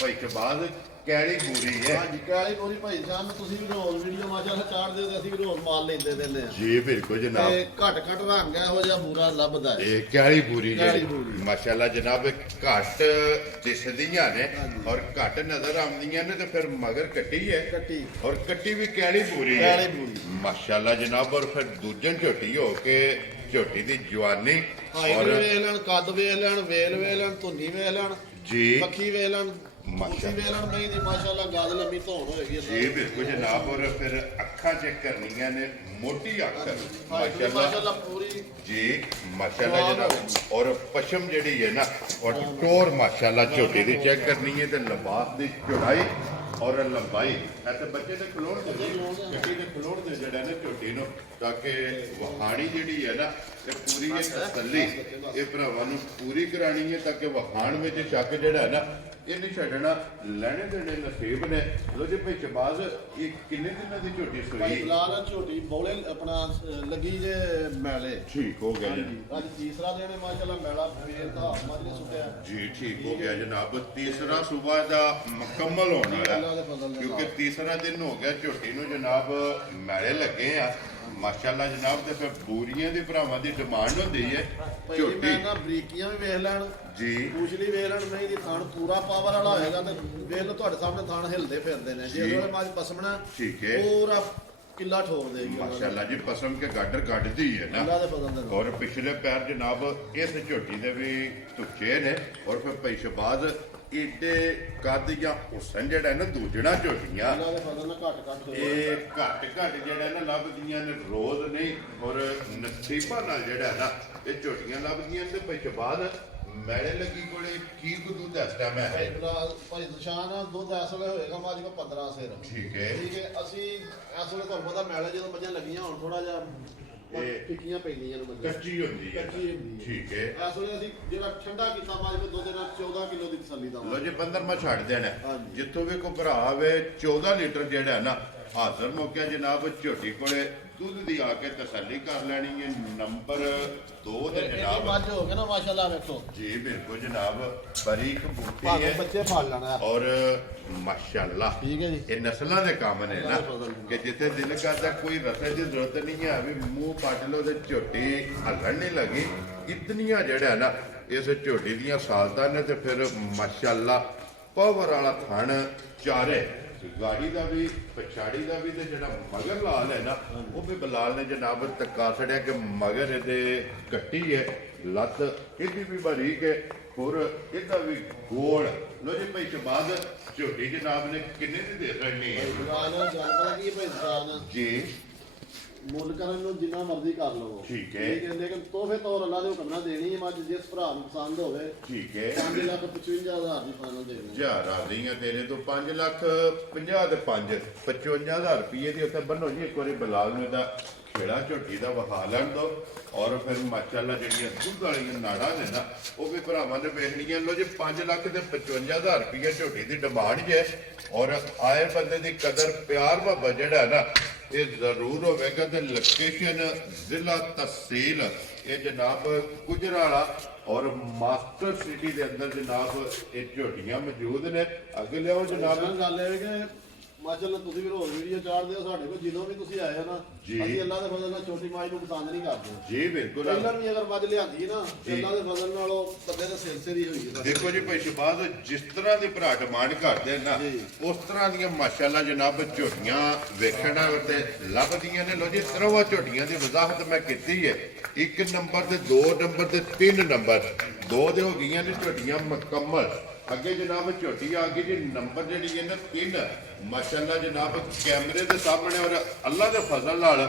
ਭਾਈ ਸ਼ਬਾਦ ਕਿਹੜੀ ਪੂਰੀ ਹੈ ਹਾਂਜੀ ਕਾਲੀ ਪੂਰੀ ਭਾਈ ਸਾਹਿਬ ਤੁਸੀਂ ਵੀ ਰੋਜ਼ ਵੀਡੀਓ ਮਾਸ਼ਾਅੱਲਾ ਚਾੜਦੇ ਹੋ ਤੇ ਅਸੀਂ ਵੀ ਰੋਜ਼ ਮਾਲ ਲੈਂਦੇ ਦਿੰਦੇ ਆ। ਜੀ ਬਿਲਕੁਲ ਜਨਾਬ ਤੇ ਘੱਟ ਰੰਗ ਇਹੋ ਜਿਹਾ ਬੂਰਾ ਲੱਭਦਾ ਹੈ। ਇਹ ਕਿਹੜੀ ਪੂਰੀ ਕਿਹੜੀ ਜੀ ਪੂਰੀ। ਮਾਸ਼ਾਅੱਲਾ ਜਨਾਬ ਘੱਟ ਦਿਸਦੀਆਂ ਨੇ ਔਰ ਘੱਟ ਨਜ਼ਰ ਆਉਂਦੀਆਂ ਨੇ ਤੇ ਫਿਰ ਮਗਰ ਕੱਟੀ ਹੈ ਕੱਟੀ ਔਰ ਕੱਟੀ ਵੀ ਕਿਹੜੀ ਪੂਰੀ ਹੈ ਕਿਹੜੀ ਪੂਰੀ। ਮਾਸ਼ਾਅੱਲਾ ਜਨਾਬ ਔਰ ਫਿਰ ਦੂਜਨ ਝੋਟੀ ਹੋ ਕੇ ਝੋਟੀ ਦੀ ਜਵਾਨੀ ਹਾਈਟ ਔਰ ਵੇਖ ਲੈਣ, ਕੱਦ ਵੇਖ ਲੈਣ, ਵੇਲ ਵੇਖ ਲੈਣ, ਧੁੰਨੀ ਵੇਖ ਲੈਣ, ਜੀ ਪੱਖੀ ਵੇਖ ਲੈਣ, ਮਾਸ਼ਾ- ਮੁੱਠੀ ਵੇਖ ਲੈਣ। ਨਹੀਂ ਦੀ ਮਾਸ਼ਾਅੱਲਾ ਗੱਲ ਲੰਮੀ ਧੌਣ ਹੋਏਗੀ। ਜੀ ਬਿਲਕੁਲ ਜਨਾਬ ਔਰ ਫਿਰ ਅੱਖਾਂ ਚੈੱਕ ਕਰਨੀਆਂ ਨੇ ਮੋਟੀ ਅੱਖ ਮਾਸ਼ਾਅੱਲਾ ਮਾਸ਼ਾਅੱਲਾ ਪੂਰੀ ਜੀ ਮਾਸ਼ਾਅੱਲਾ ਜਨਾਬ ਔਰ ਪਸ਼ਮ ਜਿਹੜੀ ਹੈ ਨਾ ਔਰ ਟੋਰ ਮਾਸ਼ਾਅੱਲਾ ਝੋਟੀ ਦੀ ਚੈੱਕ ਕਰਨੀ ਹੈ ਤੇ ਲਿਬਾਸ ਦੀ ਚੌੜਾਈ ਔਰ ਲੰਬਾਈ ਅਤੇ ਬੱਚੇ ਦੇ ਖਲੋਣ ਦੇ ਗੱਡੀ ਦੇ ਖਲੋਣ ਦੇ ਜਿਹੜਾ ਨਾ ਝੋਟੀ ਨੂੰ ਤਾਂ ਕਿ ਵਹਾਣੀ ਜਿਹੜੀ ਹੈ ਨਾ ਇਹ ਪੂਰੀ ਇਹ ਤਸੱਲੀ ਇਹ ਭਰਾਵਾਂ ਨੂੰ ਪੂਰੀ ਕਰਾਣੀ ਹੈ ਤਾਂ ਕਿ ਵਹਾਣ ਵਿੱਚ ਸ਼ੱਕ ਜਿਹੜਾ ਹੈ ਨਾ ਇਹ ਨਹੀਂ ਛੱਡਣਾ ਲੈਣੇ ਦੇਣੇ ਨਸੀਬ ਨੇ ਲੋ ਜੀ ਭਾਈ ਸ਼ਬਾਜ਼ ਇਹ ਕਿੰਨੇ ਦਿਨਾਂ ਦੀ ਝੋਟੀ ਭਾਈ ਸੋਈ ਬਲਾਲ ਝੋਟੀ ਬੌਲੇ ਆਪਣਾ ਲੱਗੀ ਜੇ ਮੈਲੇ। ਠੀਕ ਹੋ ਗਿਆ ਜੀ ਅੱਜ ਤੀਸਰਾ ਦਿਨ ਹੈ ਮਾਸ਼ਾਅੱਲਾ ਮੈਲਾ ਫੇਰ ਤਾਂ ਮੱਝ ਨੇ ਸੁੱਟਿਆ। ਜੀ ਠੀਕ ਹੋ ਗਿਆ ਜਨਾਬ ਤੀਸਰਾ ਸੂਬਾ ਦਾ ਮੁਕੰਮਲ ਹੋਣ ਵਾਲਾ ਅੱਲਾ ਦੇ ਫਜ਼ਲ ਨਾਲ। ਕਿਉਂਕਿ ਤੀਸਰਾ ਦਿਨ ਹੋ ਗਿਆ ਝੋਟੀ ਨੂੰ ਜਨਾਬ ਮੈਲੇ ਲੱਗੇ ਆ ਮਾਸ਼ਾਅੱਲਾ ਜਨਾਬ ਤੇ ਫਿਰ ਬੂਰੀਆਂ ਦੀ ਭਰਾਵਾਂ ਦੀ ਡਿਮਾਂਡ ਹੁੰਦੀ ਹੈ ਭਾਈ ਝੋਟੀ ਮੈਂ ਨਾ ਬਰੀਕੀਆਂ ਵੀ ਵੇਖ ਲੈਣ ਜੀ ਪੂਛਲੀ ਵੇਖ ਲੈਣ ਨਹੀਂ ਦੀ ਥਣ ਪੂਰਾ ਪਾਵਰ ਵਾਲਾ ਹੋਏਗਾ ਤੇ ਵੇਖ ਲਓ ਤੁਹਾਡੇ ਸਾਹਮਣੇ ਥਣ ਹਿਲਦੇ ਫਿਰਦੇ ਨੇ ਜੇ ਜੀ। ਉਹਦੇ ਮਾਝ ਪਸਮਣਾ ਠੀਕ ਹੈ। ਪੂਰਾ ਕਿੱਲਾ ਠੋਕ ਦੇਗੀ ਮਾਸ਼ਾਅੱਲਾ ਜੀ ਪਸਮ ਕੇ ਗਾਡਰ ਕੱਢਦੀ ਹੈ ਨਾ ਅੱਲਾ ਦੇ ਫਜ਼ਲ ਦੇ ਨਾਲ। ਔਰ ਪਿਛਲੇ ਪੈਰ ਜਨਾਬ ਇਸ ਝੋਟੀ ਦੇ ਵੀ ਤੁੱਚੇ ਨੇ ਔਰ ਫਿਰ ਪੈਸ਼ਬਾਜ਼ ਏਡੇ ਕੱਦ ਜਾਂ ਹੁਸਨ ਜਿਹੜਾ ਨਾ ਦੂਜਣਾ ਝੋਟੀਆਂ ਅੱਲਾ ਦੇ ਫਜ਼ਲ ਨਾਲ ਘੱਟ ਇਹ ਘੱਟ ਜਿਹੜਾ ਨਾ ਲੱਭਦੀਆਂ ਨੇ ਰੋਜ਼ ਨਹੀਂ ਔਰ ਨਸੀਬਾਂ ਨਾਲ ਜਿਹੜਾ ਨਾ ਇਹ ਝੋਟੀਆਂ ਲੱਭਦੀਆਂ ਤੇ ਪੈਸ਼ਬਾਜ਼ ਮੈਲੇ ਲੱਗੀ ਕੋਲੇ ਕੀ ਕੁ ਦੁੱਧ ਇਸ ਟਾਈਮ ਹੈ ਭਾਈ ਨਿਸ਼ਾਨ ਦੁੱਧ ਇਸ ਵੇਲੇ ਹੋਏਗਾ ਮਾਝ ਕੋ 15 ਸਿਰ ਠੀਕ ਹੈ ਠੀਕ ਹੈ ਅਸੀਂ ਇਸ ਵੇਲੇ ਤੁਹਾਨੂੰ ਪਤਾ ਮੈਲੇ ਜਦੋਂ ਮੱਝਾਂ ਲੱਗੀਆਂ ਹੁਣ ਥੋੜਾ ਜਿਹਾ ਇਹ ਟਿੱਕੀਆਂ ਪੈਂਦੀਆਂ ਨੇ ਮੱਝਾਂ ਕੱਚੀ ਹੁੰਦੀ ਹੈ ਕੱਚੀ ਹੁੰਦੀ ਹੈ। ਠੀਕ ਹੈ ਇਸ ਵੇਲੇ ਅਸੀਂ ਜਿਹੜਾ ਠੰਡਾ ਕੀਤਾ ਮਾਝ ਕੋ ਦੁੱਧ ਨਾਲ 14 ਕਿਲੋ ਦੀ ਤਸੱਲੀ ਦਾ ਲੋ ਜੀ 15ਵਾਂ ਛੱਡ ਦੇਣਾ ਹਾਂਜੀ। ਜਿੱਥੋਂ ਵੀ ਕੋਈ ਭਰਾ ਆਵੇ 14 ਲੀਟਰ ਜਿਹੜਾ ਨਾ ਹਾਜ਼ਰ ਮੌਕਿਆ ਜਨਾਬ ਝੋਟੀ ਕੋਲੇ ਦੁੱਧ ਦੀ ਆ ਕੇ ਤਸੱਲੀ ਕਰ ਲੈਣੀ ਹੈ ਨੰਬਰ 2 ਤੇ ਇਹ ਜਨਾਬ ਮੱਝ ਹੋ ਗਏ ਨਾ ਮਾਸ਼ਾਅੱਲਾ ਵੇਖੋ ਜੀ ਬਿਲਕੁਲ ਜਨਾਬ ਬਰੀਕ ਬੂਟੀ ਭਾਵੇਂ ਹੈ ਬੱਚੇ ਫੜ ਲੈਣਾ ਔਰ ਮਾਸ਼ਾਅੱਲਾ ਠੀਕ ਹੈ ਜੀ ਇਹ ਨਸਲਾਂ ਦੇ ਕੰਮ ਨੇ ਨਾ ਕਿ ਜਿੱਥੇ ਦਿਲ ਕਰਦਾ ਕੋਈ ਰਸੇ ਦੀ ਜ਼ਰੂਰਤ ਨਹੀਂ ਹੈ ਵੀ ਮੂੰਹ ਪੱਟ ਲਓ ਤੇ ਝੋਟੀ ਹਲਣ ਨਹੀਂ ਲੱਗੀ ਇਤਨੀਆਂ ਜਿਹੜਾ ਨਾ ਇਸ ਝੋਟੀ ਦੀਆਂ ਸਾਲਤਾਂ ਨੇ ਤੇ ਫਿਰ ਮਾਸ਼ਾਅੱਲਾ ਪਾਵਰ ਵਾਲਾ ਥਣ ਚਾਰੇ ਗਾੜੀ ਦਾ ਵੀ ਪਛਾੜੀ ਦਾ ਵੀ ਤੇ ਜਿਹੜਾ ਮਗਰ ਲਾਲ ਹੈ ਨਾ ਉਹ ਵੀ ਬਲਾਲ ਨੇ ਜਨਾਬ ਤੱਕਾ ਛੜਿਆ ਕਿ ਮਗਰ ਇਹਦੇ ਕੱਟੀ ਹੈ ਲੱਤ ਇਹਦੀ ਵੀ ਬਾਰੀਕ ਹੈ ਹੋਰ ਇਹਦਾ ਵੀ ਗੋਲ ਲੋ ਜੀ ਭਾਈ ਬਾਅਦ ਝੋਟੀ ਜਨਾਬ ਨੇ ਕਿੰਨੇ ਦੀ ਦੇ ਰਹਿਣੀ ਹੈ ਦੁਕਾਨ ਗੱਲ ਪਤਾ ਕੀ ਹੈ ਭਾਈ ਦੁਕਾਨ ਜੀ ਮੁੱਲ ਕਰਨ ਨੂੰ ਜਿੰਨਾ ਮਰਜ਼ੀ ਕਰ ਲਵੋ ਠੀਕ ਹੈ। ਲੇਕਿਨ ਤੋਹਫੇ ਤੌਰ ਅੱਲਾ ਦੇ ਹੁਕਮ ਨਾਲ ਦੇਣੀ ਹੈ ਮੱਝ ਜਿਸ ਭਰਾ ਨੂੰ ਪਸੰਦ ਹੋਵੇ ਠੀਕ ਹੈ 5,55,000 ਦੀ ਫਾਈਨਲ ਦੇਣੀ ਜਾ ਰਾਦੀਆਂ ਤੇਰੇ ਤੋਂ 5,50,000 ਤੇ 5 55,000 ਰੁਪਏ ਦੀ ਉੱਥੇ ਬੰਨੋ ਜੀ ਇੱਕ ਵਾਰੀ ਬਲਾਲ ਨੂੰ ਦਾ ਖੇੜਾ ਝੋਟੀ ਦਾ ਵਹਾ ਲੈਣ ਦੋ ਔਰ ਫਿਰ ਮਾਸ਼ਾਅੱਲਾ ਜਿਹੜੀਆਂ ਦੁੱਧ ਵਾਲੀਆਂ ਨਾੜਾਂ ਨੇ ਨਾ ਉਹ ਵੀ ਭਰਾਵਾਂ ਨੇ ਵੇਖਣੀਆਂ ਲੋ ਜੀ 5 ਲੱਖ ਤੇ 55,000 ਰੁਪਏ ਝੋਟੀ ਦੀ ਡਿਮਾਂਡ ਜੇ ਔਰ ਆਏ ਬੰਦੇ ਦੀ ਕਦਰ ਪਿਆਰ ਮੁਹੱਬਤ ਜਿਹੜਾ ਨਾ ਇਹ ਜ਼ਰੂਰ ਹੋਵੇਗਾ ਤੇ ਲੋਕੇਸ਼ਨ ਜ਼ਿਲ੍ਹਾ ਤਹਿਸੀਲ ਇਹ ਜਨਾਬ ਗੁਜਰਾਲਾ ਔਰ ਮਾਸਟਰ ਸਿਟੀ ਦੇ ਅੰਦਰ ਜਨਾਬ ਇਹ ਝੋਟੀਆਂ ਮੌਜੂਦ ਨੇ ਅੱਗੇ ਲਿਆਓ ਜਨਾਬ ਗੱਲ ਇਹ ਕਿ ਮਾਸ਼ਾਅੱਲਾ ਤੁਸੀਂ ਵੀ ਰੋਜ਼ ਵੀਡੀਓ ਚਾੜਦੇ ਹੋ ਸਾਡੇ ਕੋਲ ਜਦੋਂ ਵੀ ਤੁਸੀਂ ਆਏ ਹੋ ਨਾ ਜੀ। ਅਸੀਂ ਅੱਲਾ ਦੇ ਫਜ਼ਲ ਨਾਲ ਛੋਟੀ ਮਾਈ ਨੂੰ ਪਸੰਦ ਨਹੀਂ ਕਰਦੇ ਜੀ ਬਿਲਕੁਲ ਪਹਿਲਾਂ ਵੀ ਅਗਰ ਮੱਝ ਲਿਆਂਦੀ ਨਾ ਜੀ। ਅੱਲਾ ਦੇ ਫਜ਼ਲ ਨਾਲ ਉਹ ਬੰਦੇ ਦੇ ਸਿਲਸਿਲੇ ਹੀ ਹੋਈ ਹੈ ਦੇਖੋ ਜੀ ਭਾਈ ਸ਼ਬਾਜ਼ ਜਿਸ ਤਰ੍ਹਾਂ ਦੀ ਭਰਾ ਡਿਮਾਂਡ ਕਰਦੇ ਨਾ ਜੀ। ਉਸ ਤਰ੍ਹਾਂ ਦੀਆਂ ਮਾਸ਼ਾਅੱਲਾ ਜਨਾਬ ਝੋਟੀਆਂ ਵੇਖਣਾ ਤੇ ਲੱਭਦੀਆਂ ਨੇ ਲੋ ਜੀ ਤਰ੍ਹਾਂ ਝੋਟੀਆਂ ਦੀ ਵਜ਼ਾਹਤ ਮੈਂ ਕੀਤੀ ਹੈ 1 ਨੰਬਰ ਤੇ 2 ਨੰਬਰ ਤੇ 3 ਨੰਬਰ 2 ਦੇ ਹੋ ਗਈਆਂ ਨੇ ਝੋਟੀਆਂ ਮੁਕੰਮਲ ਅੱਗੇ ਜਨਾਬ ਝੋਟੀ ਆ ਗਈ ਜੀ ਨੰਬਰ ਜਿਹੜੀ ਹੈ ਨਾ 3 ਮਾਸ਼ਾਅੱਲਾ ਜਨਾਬ ਕੈਮਰੇ ਦੇ ਸਾਹਮਣੇ ਔਰ ਅੱਲਾ ਦੇ ਫਜ਼ਲ ਨਾਲ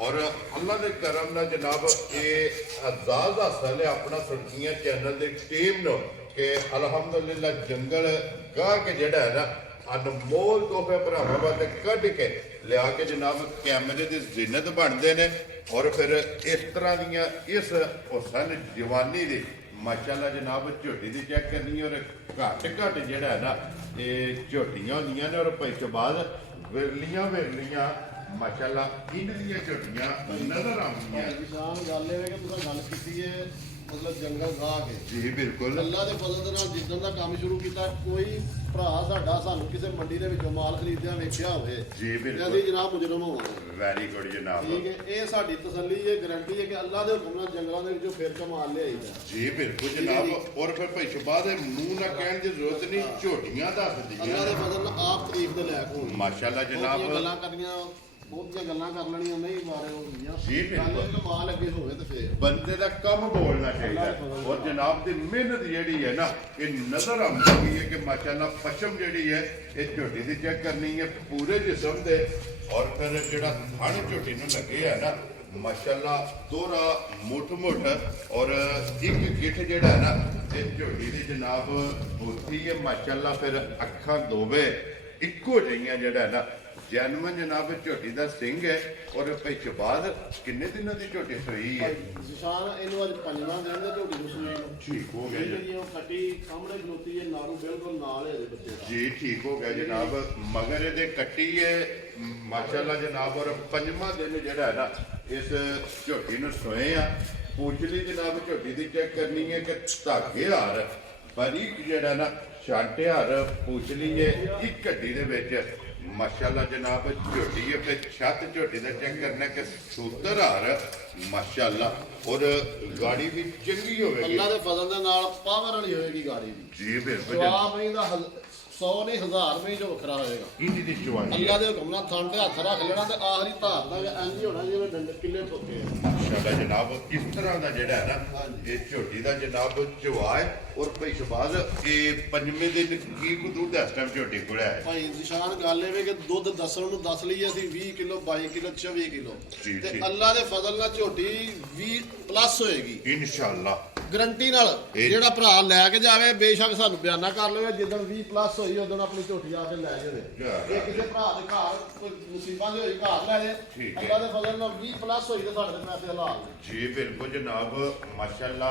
ਔਰ ਅੱਲਾ ਦੇ ਕਰਮ ਨਾਲ ਜਨਾਬ ਇਹ ਅਜ਼ਾਜ਼ ਹਾਸਲ ਹੈ ਆਪਣਾ ਸੁਰਖੀਆਂ ਚੈਨਲ ਦੇ ਟੀਮ ਨੂੰ ਕਿ ਅਲਹਮਦੁਲਿਲਾ ਜੰਗਲ ਗਾਹ ਕੇ ਜਿਹੜਾ ਹੈ ਨਾ ਅਨਮੋਲ ਤੋਹਫੇ ਭਰਾਵਾਂ ਵਾਸਤੇ ਕੱਢ ਕੇ ਲਿਆ ਕੇ ਜਨਾਬ ਕੈਮਰੇ ਦੀ ਜ਼ਿੰਨਤ ਬਣਦੇ ਨੇ ਔਰ ਫਿਰ ਇਸ ਤਰ੍ਹਾਂ ਦੀਆਂ ਇਸ ਹੁਸਨ ਜਵਾਨੀ ਦੀ ਮਾਸ਼ਾਅੱਲਾ ਜਨਾਬ ਝੋਟੀ ਦੀ ਚੈੱਕ ਕਰਨੀ ਔਰ ਘੱਟ ਜਿਹੜਾ ਹੈ ਨਾ ਇਹ ਝੋਟੀਆਂ ਹੁੰਦੀਆਂ ਨੇ ਔਰ ਪੈਸ਼ਬਾਜ਼ ਵਿਰਲੀਆਂ ਮਾਸ਼ਾਅੱਲਾ ਇਹਨਾਂ ਦੀਆਂ ਝੋਟੀਆਂ ਨਜ਼ਰ ਆਉਂਦੀਆਂ ਨਿਸ਼ਾਨ ਗੱਲ ਇਹ ਹੈ ਕਿ ਤੁਸੀਂ ਗੱਲ ਕੀਤੀ ਹੈ ਮਤਲਬ ਜੰਗਲ ਗਾਹ ਕੇ ਜੀ ਬਿਲਕੁਲ ਅੱਲਾ ਦੇ ਫਜ਼ਲ ਦੇ ਨਾਲ ਜਿੱਦਣ ਦਾ ਕੰਮ ਸ਼ੁਰੂ ਕੀਤਾ ਕੋਈ ਭਰਾ ਸਾਡਾ ਸਾਨੂੰ ਕਿਸੇ ਮੰਡੀ ਦੇ ਵਿੱਚੋਂ ਮਾਲ ਖਰੀਦਿਆ ਵੇਖਿਆ ਹੋਵੇ ਜੀ ਤੇ ਬਿਲਕੁਲ ਅਸੀਂ ਜਨਾਬ ਮੁਜਰਮ ਹੋਵਾਂਗੇ ਵੈਰੀ ਗੁੱਡ ਜਨਾਬ ਠੀਕ ਹੈ ਇਹ ਸਾਡੀ ਤਸੱਲੀ ਹੈ ਗਾਰੰਟੀ ਹੈ ਕਿ ਅੱਲਾ ਦੇ ਹੁਕਮ ਨਾਲ ਜੰਗਲਾਂ ਦੇ ਵਿੱਚੋਂ ਫਿਰ ਕੇ ਮਾਲ ਲਿਆਈਦਾ ਜੀ ਬਿਲਕੁਲ ਜਨਾਬ ਔਰ ਫਿਰ ਭਾਈ ਸ਼ਬਾਜ਼ ਦੇ ਮੂੰਹ ਨਾਲ ਕਹਿਣ ਦੀ ਜ਼ਰੂਰਤ ਨਹੀਂ ਝੋਟੀਆਂ ਦੱਸਦੀਆਂ ਅੱਲਾ ਦੇ ਫਜ਼ਲ ਨਾਲ ਆਪ ਤਾਰੀਫ ਦੇ ਲਾਇਕ ਹੋਣ ਮਾਸ਼ਾਅੱਲਾ ਬਹੁਤੀਆਂ ਜਨਾਬ ਗੱਲਾਂ ਕਰਨੀਆਂ ਬਹੁਤੀਆਂ ਗੱਲਾਂ ਕਰ ਲੈਣੀਆਂ ਨਹੀਂ ਬਾਰੇ ਹੁੰਦੀਆਂ ਜੀ, ਬਿਲਕੁਲ। ਗੱਲ ਇਹ ਕਿ ਮਾਲ ਅੱਗੇ ਹੋਵੇ ਤੇ ਫੇਰ ਬੰਦੇ ਦਾ ਕੰਮ ਬੋਲਣਾ ਚਾਹੀਦਾ ਔਰ ਜਨਾਬ ਦੀ ਮਿਹਨਤ ਜਿਹੜੀ ਹੈ ਨਾ ਇਹ ਨਜ਼ਰ ਆਉਂਦੀ ਹੈ ਕਿ ਮਾਸ਼ਾਅੱਲਾ ਪਸ਼ਮ ਜਿਹੜੀ ਹੈ ਇਹ ਝੋਟੀ ਦੀ ਚੈੱਕ ਕਰਨੀ ਹੈ ਪੂਰੇ ਜਿਸਮ ਦੇ ਔਰ ਫਿਰ ਜਿਹੜਾ ਥਣ ਝੋਟੀ ਨੂੰ ਲੱਗੇ ਹੈ ਨਾ ਮਾਸ਼ਾਅੱਲਾ ਦੋਹਰਾ ਮੁੱਠ ਔਰ ਇੱਕ ਗਿੱਠ ਜਿਹੜਾ ਹੈ ਨਾ ਇਹ ਝੋਟੀ ਦੀ ਜਨਾਬ ਹੋਤੀ ਹੈ ਮਾਸ਼ਾਅੱਲਾ ਫਿਰ ਅੱਖਾਂ ਦੋਵੇਂ ਇੱਕੋ ਜਿਹੀਆਂ ਜਿਹੜਾ ਹੈ ਨਾ ਜਨਮਨ ਜਨਾਬ ਝੋਟੀ ਦਾ ਸਿੰਘ ਹੈ ਔਰ ਪੈਸ਼ਬਾਜ਼ ਕਿੰਨੇ ਦਿਨਾਂ ਦੀ ਝੋਟੀ ਸੋਈ ਹੈ ਨਿਸ਼ਾਨ ਇਹਨੂੰ ਅੱਜ ਪੰਜਵਾਂ ਦਿਨ ਦੇ ਝੋਟੀ ਨੂੰ ਸੂਈ ਨੂੰ ਠੀਕ ਹੋ ਗਿਆ ਜੀ ਜਿਹੜੀ ਉਹ ਕੱਟੀ ਸਾਹਮਣੇ ਖਲੋਤੀ ਹੈ ਨਾਰੂ ਬਿਲਕੁਲ ਨਾਲ ਹੈ ਇਹਦੇ ਬੱਚੇ ਦਾ ਜੀ ਠੀਕ ਹੋ ਗਿਆ ਜਨਾਬ ਮਗਰ ਇਹਦੇ ਕੱਟੀ ਹੈ ਮਾਸ਼ਾਅੱਲਾ ਜਨਾਬ ਔਰ ਪੰਜਵਾਂ ਦਿਨ ਜਿਹੜਾ ਹੈ ਨਾ ਇਸ ਝੋਟੀ ਨੂੰ ਸੋਏ ਆ ਪੁੱਛ ਲਈ ਜਨਾਬ ਝੋਟੀ ਦੀ ਚੈੱਕ ਕਰਨੀ ਹੈ ਕਿ ਧਾਗੇ ਹਾਰ ਬਾਰੀਕ ਜਿਹੜਾ ਨਾ ਛਾਂਟਿਆਰ ਪੁੱਛ ਲਈਏ ਇੱਕ ਗੱਡੀ ਦੇ ਵਿੱਚ ਮਾਸ਼ਾਅੱਲਾ ਜਨਾਬ ਝੋਟੀ ਹੈ ਤੇ ਛੱਤ ਝੋਟੀ ਦਾ ਚੈੱਕ ਕਰਨਾ ਕਿ ਸੂਤਰ ਹਾਰ ਮਾਸ਼ਾਅੱਲਾ ਔਰ ਗਾੜੀ ਵੀ ਚੰਗੀ ਹੋਵੇਗੀ ਅੱਲਾ ਦੇ ਫਜ਼ਲ ਦੇ ਨਾਲ ਪਾਵਰ ਵਾਲੀ ਹੋਏਗੀ ਗਾੜੀ ਦੀ ਜੀ ਬਿਲਕੁਲ ਜਵਾਬ ਨਹੀਂ ਦਾ 100 ਨਹੀਂ 1000 ਨਹੀਂ ਜੋ ਵੱਖਰਾ ਹੋਏਗਾ ਕਿੰਨੀ ਦੀ ਚਵਾਈ ਅੱਲਾ ਦੇ ਹੁਕਮ ਨਾਲ ਥਣ ਤੇ ਹੱਥ ਰੱਖ ਲੈਣਾ ਤੇ ਆਖਰੀ ਧਾਰ ਦਾ ਇੰਜ ਹੀ ਹੋਣਾ ਜਿਵੇਂ ਡੰਡੇ ਕਿੱਲੇ ਠੋਕੇ ਆ। ਮਾਸ਼ਾਅੱਲਾ ਜਨਾਬ ਇਸ ਤਰ੍ਹਾਂ ਦਾ ਜਿਹੜਾ ਹੈ ਨਾ ਹਾਂਜੀ। ਇਹ ਝੋਟੀ ਦਾ ਜਨਾਬ ਚਵਾ ਹੈ ਔਰ ਭਾਈ ਸ਼ਬਾਜ਼ ਇਹ ਪੰਜਵੇਂ ਦਿਨ ਕੀ ਕੁ ਦੁੱਧ ਇਸ ਟਾਈਮ ਝੋਟੀ ਕੋਲ ਹੈ ਭਾਈ ਨਿਸ਼ਾਨ ਗੱਲ ਇਹ ਵੇ ਕਿ ਦੁੱਧ ਦੱਸਣ ਨੂੰ ਦੱਸ ਲਈਏ ਅਸੀਂ 20 ਕਿਲੋ 22 ਕਿਲੋ 24 ਕਿਲੋ ਜੀ, ਤੇ ਜੀ। ਅੱਲਾ ਦੇ ਫਜ਼ਲ ਨਾਲ ਝੋਟੀ 20 ਪਲੱਸ ਹੋਏਗੀ ਇਨਸ਼ਾਅੱਲਾ ਗਰੰਟੀ ਨਾਲ ਇਹ- ਜਿਹੜਾ ਭਰਾ ਲੈ ਕੇ ਜਾਵੇ ਬੇਸ਼ੱਕ ਸਾਨੂੰ ਬਿਆਨਾ ਕਰ ਲਵੇ ਜਦੋਂ 20 ਪਲੱਸ ਹੋਈ ਉਦੋਂ ਆਪਣੀ ਝੋਟੀ ਆ ਕੇ ਲੈ ਜਾਵੇ ਯਾਰ। ਜੇ ਕਿਸੇ ਭਰਾ ਦੇ ਘਰ ਕੋਈ ਮੁਸੀਬਤ ਦੀ ਹੋਈ ਘਰ ਲੈ ਜੇ ਠੀਕ ਹੈ। ਅੱਲਾ ਦੇ ਫਜ਼ਲ ਨਾਲ 20 ਪਲੱਸ ਹੋਈ ਤੇ ਸਾਡੇ ਦੇ ਪੈਸੇ ਹਲਾਲ ਨੇ ਜੀ ਬਿਲਕੁਲ ਜਨਾਬ ਮਾਸ਼ਾਅੱਲਾ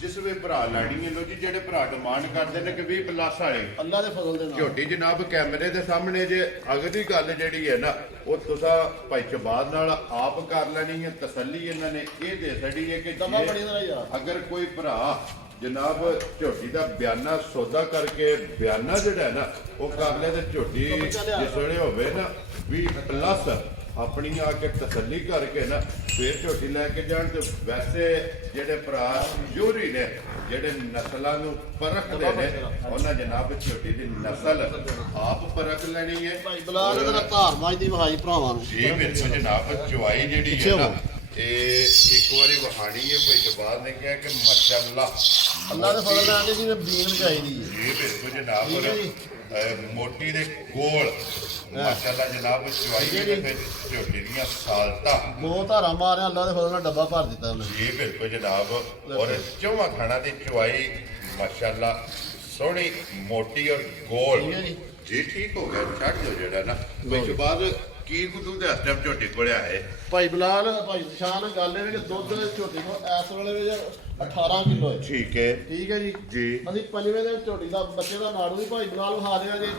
ਜਿਸ ਵੇ ਭਰਾ ਲੈਣੀ ਹੈ ਲੋ ਜੀ ਜਿਹੜੇ ਭਰਾ ਡਿਮਾਂਡ ਕਰਦੇ ਨੇ ਕਿ 20 ਪਲੱਸ ਵਾਲੇ ਅੱਲਾ ਦੇ ਫਜ਼ਲ ਦੇ ਨਾਲ ਝੋਟੀ ਜਨਾਬ ਕੈਮਰੇ ਦੇ ਸਾਹਮਣੇ ਜੇ ਅਗਲੀ ਗੱਲ ਜਿਹੜੀ ਹੈ ਨਾ ਉਹ ਤੁਸੀਂ ਭਾਈ ਸ਼ਬਾਜ਼ ਨਾਲ ਆਪ ਕਰ ਲੈਣੀ ਹੈ ਤਸੱਲੀ ਇਹਨਾਂ ਨੇ ਇਹ ਦੇ ਛੜੀ ਹੈ ਕਿ ਦਮਾ ਜੇ ਬੜੀ ਤਰ੍ਹਾਂ ਯਾਰ ਅਗਰ ਕੋਈ ਭਰਾ ਜਨਾਬ ਝੋਟੀ ਦਾ ਬਿਆਨਾ ਸੌਦਾ ਕਰਕੇ ਬਿਆਨਾ ਜਿਹੜਾ ਹੈ ਨਾ ਉਹ ਕਰ ਲੈ ਤੇ ਝੋਟੀ ਜਿਸ ਵੇਲੇ ਹੋਵੇ ਨਾ 20 ਪਲੱਸ ਆਪਣੀ ਆ ਕੇ ਤਸੱਲੀ ਕਰਕੇ ਨਾ ਫੇਰ ਝੋਟੀ ਲੈ ਕੇ ਜਾਣ ਤੇ ਵੈਸੇ ਜਿਹੜੇ ਭਰਾ ਜੋਰੀ ਨੇ ਜਿਹੜੇ ਨਸਲਾਂ ਨੂੰ ਪਰਖਦੇ ਨੇ ਉਹਨਾਂ ਜਨਾਬ ਝੋਟੀ ਦੀ ਨਸਲ ਆਪ ਪਰਖ ਲੈਣੀ ਹੈ ਭਾਈ ਬਲਾਲ ਇਹਦਾ ਧਾਰ ਮਾਜ ਦੀ ਵਹਾਈ ਭਰਾਵਾਂ ਨੂੰ ਜੀ ਬਿਲਕੁਲ ਜਨਾਬ ਚੁਆਈ ਜਿਹੜੀ ਹੈ ਨਾ ਇਹ ਇੱਕ ਵਾਰੀ ਵਹਾਣੀ ਹੈ ਭਾਈ ਜਵਾਬ ਨੇ ਕਿਹਾ ਕਿ ਮਾਸ਼ਾਅੱਲਾ ਅੱਲਾ ਦੇ ਫਜ਼ਲ ਨਾਲ ਆਂਦੇ ਜਿਵੇਂ ਬੀਨ ਚਾਹੀਦੀ ਹੈ ਜੀ ਬਿਲਕੁਲ ਜਨਾਬ ਠੀਕ ਹੈ ਜੀ। ਮੋਟੀ ਦੇ ਕੋਲ ਮਾਸ਼ਾਅੱਲਾ ਜਨਾਬ ਚੁਆਈ ਠੀਕ ਹੈ ਦੇ ਜੀ। ਵਿੱਚ ਝੋਟੀ ਦੀਆਂ ਸਾਲਤਾਂ ਦੋ ਧਾਰਾ ਮਾਰਿਆ ਅੱਲਾ ਦੇ ਫਜ਼ਲ ਨਾਲ ਡੱਬਾ ਭਰ ਦਿੱਤਾ ਉਹਨੇ ਜੀ ਬਿਲਕੁਲ ਜਨਾਬ ਔਰ ਚੌਵਾਂ ਖਾਣਾ ਦੀ ਚੁਆਈ ਮਾਸ਼ਾਅੱਲਾ ਸੋਹਣੀ ਮੋਟੀ ਔਰ ਗੋਲ ਠੀਕ ਹੈ ਜੀ। ਜੀ ਠੀਕ ਹੋ ਗਿਆ ਛੱਡ ਦਿਓ ਜਿਹੜਾ ਨਾ ਉਸ ਤੋਂ ਬਾਅਦ ਕੀ ਕੁ ਦੇ ਹਸਟਮ ਝੋਟੀ ਕੋਲਿਆ ਹੈ ਭਾਈ ਬਲਾਲ ਭਾਈ ਨਿਸ਼ਾਨ ਗੱਲ ਇਹ ਵੀ ਕਿ ਦੁੱਧ ਝੋਟੀ ਕੋਲ ਇਸ ਵੇਲੇ ਵਿੱਚ 18 ਕਿਲੋ ਹੈ ਠੀਕ ਹੈ ਠੀਕ ਹੈ ਜੀ ਜੀ ਅਸੀਂ ਪੰਜਵੇਂ ਦਿਨ ਝੋਟੀ ਦਾ ਬੱਚੇ ਦਾ ਨਾੜੂ ਵੀ ਭਾਈ ਬਲਾਲ ਵਿਖਾ ਦਿਆ ਜੇ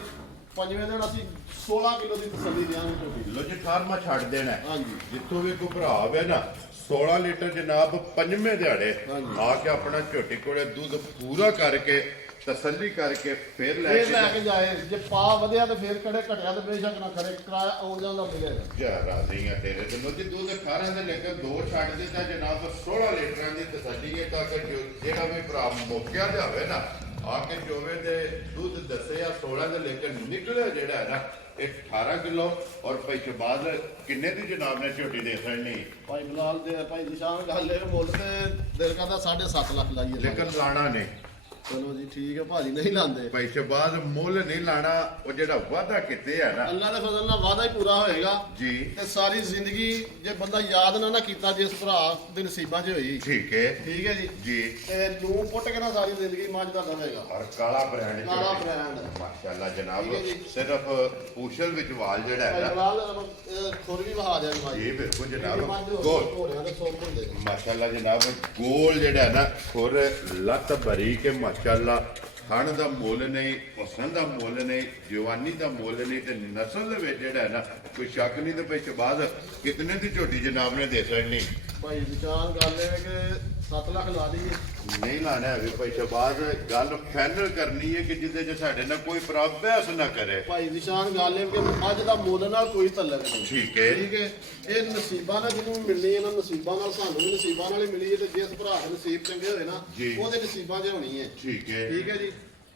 ਪੰਜਵੇਂ ਦਿਨ ਅਸੀਂ 16 ਕਿਲੋ ਦੀ ਤਸੱਲੀ ਦਿਆਂਗੇ ਝੋਟੀ ਦੀ। ਲੋ ਜੀ ਫਾਰਮਾ ਛੱਡ ਦੇਣਾ ਹੈ। ਹਾਂਜੀ। ਜਿੱਥੋਂ ਵੀ ਕੋਈ ਭਰਾ ਆਵੇ ਨਾ 16 ਲੀਟਰ ਜਨਾਬ ਪੰਜਵੇਂ ਦਿਹਾੜੇ ਹਾਂਜੀ। ਆ ਕੇ ਆਪਣਾ ਝੋਟੀ ਕੋਲੇ ਦੁੱਧ ਪੂਰਾ ਕਰਕੇ ਤਸੱਲੀ ਕਰਕੇ ਫਿਰ ਲੈ ਫੇਰ ਕੇ ਲੈ ਕੇ ਜਾਏ ਜੇ ਪਾ ਵਧਿਆ ਤੇ ਫੇਰ ਕੜੇ ਘਟਿਆ ਤੇ ਬੇਸ਼ੱਕ ਨਾ ਕਰੇ ਕਿਰਾਇਆ ਆਉਣ ਜਾਣ ਦਾ ਮਿਲੇਗਾ ਜਾ ਰਾਜ਼ੀਆਂ ਤੇਰੇ ਤੇ ਲੋ ਜੀ ਦੁੱਧ ਖਾਰਾਂ ਦੇ ਲੈ ਕੇ ਦੋ ਛੱਡ ਦਿੱਤਾ ਜਨਾਬ 16 ਲੀਟਰਾਂ ਦੀ ਤਸੱਲੀ ਹੈ ਤਾਂ ਕਿ ਜਿਹੜਾ ਵੀ ਭਰਾ ਮੌਕਿਆ ਤੇ ਹੋਵੇ ਨਾ ਆ ਕੇ ਜੋਵੇ ਤੇ ਦੁੱਧ ਦੱਸੇ ਆ 16 ਦੇ ਲੈ ਕੇ ਨਿਕਲੇ ਜਿਹੜਾ ਹੈ ਨਾ ਇਹ 18 ਕਿਲੋ ਔਰ ਭਾਈ ਬਾਅਦ ਕਿੰਨੇ ਦੀ ਜਨਾਬ ਨੇ ਝੋਟੀ ਦੇ ਸੜਨੀ ਭਾਈ ਬਲਾਲ ਦੇ ਭਾਈ ਨਿਸ਼ਾਨ ਗੱਲ ਇਹ ਮੁੱਲ ਤੇ ਦਿਲ ਕਰਦਾ 7.5 ਲੱਖ ਲਾਈਏ ਲੇਕਿਨ ਲਾਣਾ ਨਹੀਂ ਚਲੋ ਜੀ ਠੀਕ ਹੈ ਭਾਜੀ ਨਹੀਂ ਲਾਂਦੇ ਭਾਈ ਸ਼ਬਾਜ਼ ਮੁੱਲ ਨਹੀਂ ਲਾਣਾ ਉਹ ਜਿਹੜਾ ਵਾਅਦਾ ਕੀਤੇ ਆ ਨਾ ਅੱਲਾ ਦੇ ਫਜ਼ਲ ਨਾਲ ਵਾਅਦਾ ਹੀ ਪੂਰਾ ਹੋਏਗਾ ਜੀ ਤੇ ਸਾਰੀ ਜ਼ਿੰਦਗੀ ਜੇ ਬੰਦਾ ਯਾਦ ਨਾ ਕੀਤਾ ਜਿਸ ਭਰਾ ਦੇ ਨਸੀਬਾਂ 'ਚ ਹੋਈ ਠੀਕ ਹੈ ਠੀਕ ਹੈ ਜੀ ਜੀ ਤੇ ਨੂੰ ਪੁੱਟ ਕੇ ਨਾ ਸਾਰੀ ਜ਼ਿੰਦਗੀ ਮੱਝ ਦਾ ਦਵੇਗਾ ਔਰ ਕਾਲਾ ਬ੍ਰਾਂਡ ਕਾਲਾ brand। ਮਾਸ਼ਾਅੱਲਾ ਜਨਾਬ ਠੀਕ ਹੈ ਜੀ। ਸਿਰਫ ਪੂਸ਼ਲ ਵਿੱਚ ਵਾਲ ਜਿਹੜਾ ਹੈ ਭਾਈ ਨਾ ਬਲਾਲ ਖੁਰ ਵੀ ਵਹਾ ਦਿਆ ਭਾਈ ਇਹ ਬਿਲਕੁਲ ਜਨਾਬ ਗੋਲ ਗੋਲ ਘੋੜਿਆਂ ਦੇ ਸੋਲ ਹੁੰਦੇ ਮਾਸ਼ਾਅੱਲਾ ਜਨਾਬ ਗੋਲ ਜਿਹੜਾ ਹੈ ਨਾ ਹੋਰ ਲੱਤ ਭਰੀ ਕੇ ਮਾਸ਼ਾਅੱਲਾ ਖਾਣ ਦਾ ਮੁੱਲ ਨਹੀਂ ਹੁਸਨ ਦਾ ਮੁੱਲ ਨਹੀਂ ਜਵਾਨੀ ਦਾ ਮੁੱਲ ਨਹੀਂ ਤੇ ਨਸਲ ਦੇ ਵਿੱਚ ਜਿਹੜਾ ਹੈ ਨਾ ਕੋਈ ਸ਼ੱਕ ਨਹੀਂ ਤੇ ਪਿੱਛੇ ਬਾਅਦ ਕਿਤਨੇ ਦੀ ਝੋਟੀ ਜਨਾਬ ਨੇ ਦੇ ਸਕਣੀ ਭਾਈ ਵਿਚਾਰ ਗੱਲ ਇਹ ਹੈ ਕਿ 7 ਲੱਖ ਲਾ ਦਈਏ ਨਹੀਂ ਲਾਣਾ ਹੈ ਵੀ ਪਿੱਛੇ ਬਾਅਦ ਗੱਲ ਫਾਈਨਲ ਕਰਨੀ ਹੈ ਕਿ ਜਿਹਦੇ ਚ ਸਾਡੇ ਨਾਲ ਕੋਈ ਬਹਿਸ ਨਾ ਕਰੇ ਭਾਈ ਨਿਸ਼ਾਨ ਗੱਲ ਇਹ ਕਿ ਅੱਜ ਦਾ ਮੁੱਲ ਨਾਲ ਕੋਈ ਤਲਕ ਨਹੀਂ ਠੀਕ ਹੈ ਠੀਕ ਹੈ ਇਹ ਨਸੀਬਾਂ ਨਾਲ ਜਿਹਨੂੰ ਮਿਲਣੀ ਇਹਨਾਂ ਨਸੀਬਾਂ ਨਾਲ ਸਾਨੂੰ ਵੀ ਨਸੀਬਾਂ ਨਾਲ ਹੀ ਮਿਲੀ ਹੈ ਤੇ ਜਿਸ ਭਰਾ ਦੇ ਨਸੀਬ ਚੰਗੇ ਹੋਏ ਨਾ ਜੀ। ਉਹਦੇ ਨਸੀਬਾਂ 'ਚ ਹੋਣੀ ਹੈ ਠੀਕ ਹੈ ਠੀਕ ਹੈ ਜੀ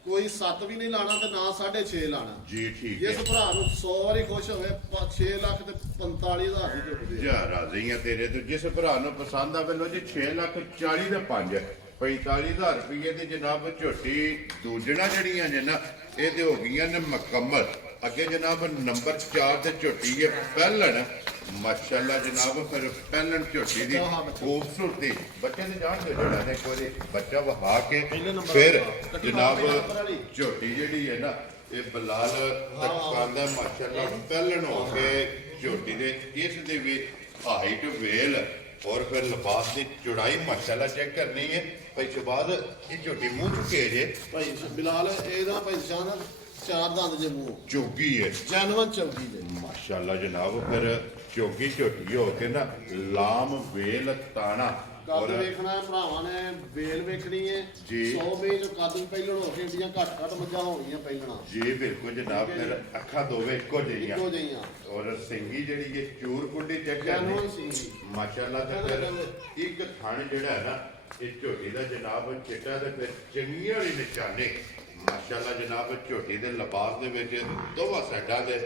ਕੋਈ 7 ਵੀ ਨਹੀਂ ਲਾਣਾ ਤੇ ਨਾ 6.5 ਲਾਣਾ ਜੀ ਠੀਕ ਜਿਸ ਹੈ ਭਰਾ ਨੂੰ 100 ਵਾਰੀ ਖੁਸ਼ ਹੋਵੇ 6 ਲੱਖ ਤੇ 45,000 ਦੀ ਝੋਟੀ ਦੇ ਜਾ ਰਾਜ਼ੀਆਂ ਤੇਰੇ ਤੋਂ ਜਿਸ ਭਰਾ ਨੂੰ ਪਸੰਦ ਆਵੇ ਲੋ ਜੀ 6 ਲੱਖ 40 ਦੇ 5 45,000 ਰੁਪਏ ਦੀ ਜਨਾਬ ਝੋਟੀ ਦੂਜਣਾ ਜਿਹੜੀਆਂ ਨੇ ਨਾ ਇਹ ਤੇ ਹੋ ਗਈਆਂ ਨੇ ਮੁਕੰਮਲ ਅੱਗੇ ਜਨਾਬ ਨੰਬਰ 4 ਤੇ ਝੋਟੀ ਹੈ ਪਹਿਲਣ ਮਾਸ਼ਾਅੱਲਾ ਜਨਾਬ ਫਿਰ ਪਹਿਲਣ ਝੋਟੀ ਦੀ ਖੂਬਸੂਰਤੀ ਬੱਚੇ ਦੇ ਜਾਣ ਦੇ ਜਿਹੜਾ ਨੇ ਕੋਈ ਬੱਚਾ ਵਹਾ ਕੇ ਫਿਰ ਜਨਾਬ ਝੋਟੀ ਜਿਹੜੀ ਹੈ ਨਾ ਇਹ ਬਲਾਲ ਤੱਕਾਂ ਦਾ ਮਾਸ਼ਾਅੱਲਾ ਪਹਿਲਣ ਹੋ ਕੇ ਝੋਟੀ ਦੇ ਇਸ ਦੇ ਵੀ ਹਾਈਟ ਵੇਲ और फिर लिबास की चौड़ाई माशाल्लाह चेक करनी है भाई शबाद ये झोटी मुंह चुके जे ਭਾਈ ਬਿਲਾਲ ਇਹਦਾ ਭਾਈ ਨਿਸ਼ਾਨ 4 ਦੰਦ ਜੇ ਮੂੰਹ चौगी है ਜੈਨੂਅਨ ਚੌਕੀ ਜੇ माशाल्लाह जनाब फिर चौगी झोटी हो के ना लाम वेल ताना ਕੱਦ ਵੇਖਣਾ ਹੈ ਭਰਾਵਾਂ ਨੇ, ਬੇਲ ਵੇਖਣੀ ਹੈ ਜੀ। 100 ਮੇਜ ਕੱਦ ਵੀ ਪਹਿਲਣ ਹੋ ਕੇ ਇੰਡੀਆਂ ਘੱਟ ਮੱਝਾਂ ਹੋਣਗੀਆਂ ਪਹਿਲਣਾ ਜੀ ਬਿਲਕੁਲ ਜਨਾਬ, ਫਿਰ ਅੱਖਾਂ ਦੋਵੇਂ ਇੱਕੋ ਜਿਹੀਆਂ ਇੱਕੋ ਜਿਹੀਆਂ ਔਰ ਸਿੰਗੀ ਜਿਹੜੀ ਇਹ ਚੂਰ ਕੁੰਡੀ ਚੈੱਕ ਕਰਨੀ ਜੈਨੂਅਲ ਸੀ। ਮਾਸ਼ਾਅੱਲਾ। ਤੇ ਫਿਰ ਇੱਕ ਥਣ ਜਿਹੜਾ ਹੈ ਨਾ ਇਹ ਝੋਟੀ ਦਾ ਜਨਾਬ ਚਿੱਟਾ ਤੇ ਫਿਰ ਚੰਗੀਆਂ ਵਾਲੀ ਨਿਸ਼ਾਨੇ ਮਾਸ਼ਾਅੱਲਾ ਜਨਾਬ। ਝੋਟੀ ਦੇ ਲਿਬਾਸ ਦੇ ਵਿੱਚ ਦੋਵਾਂ ਸਾਈਡਾਂ ਦੇ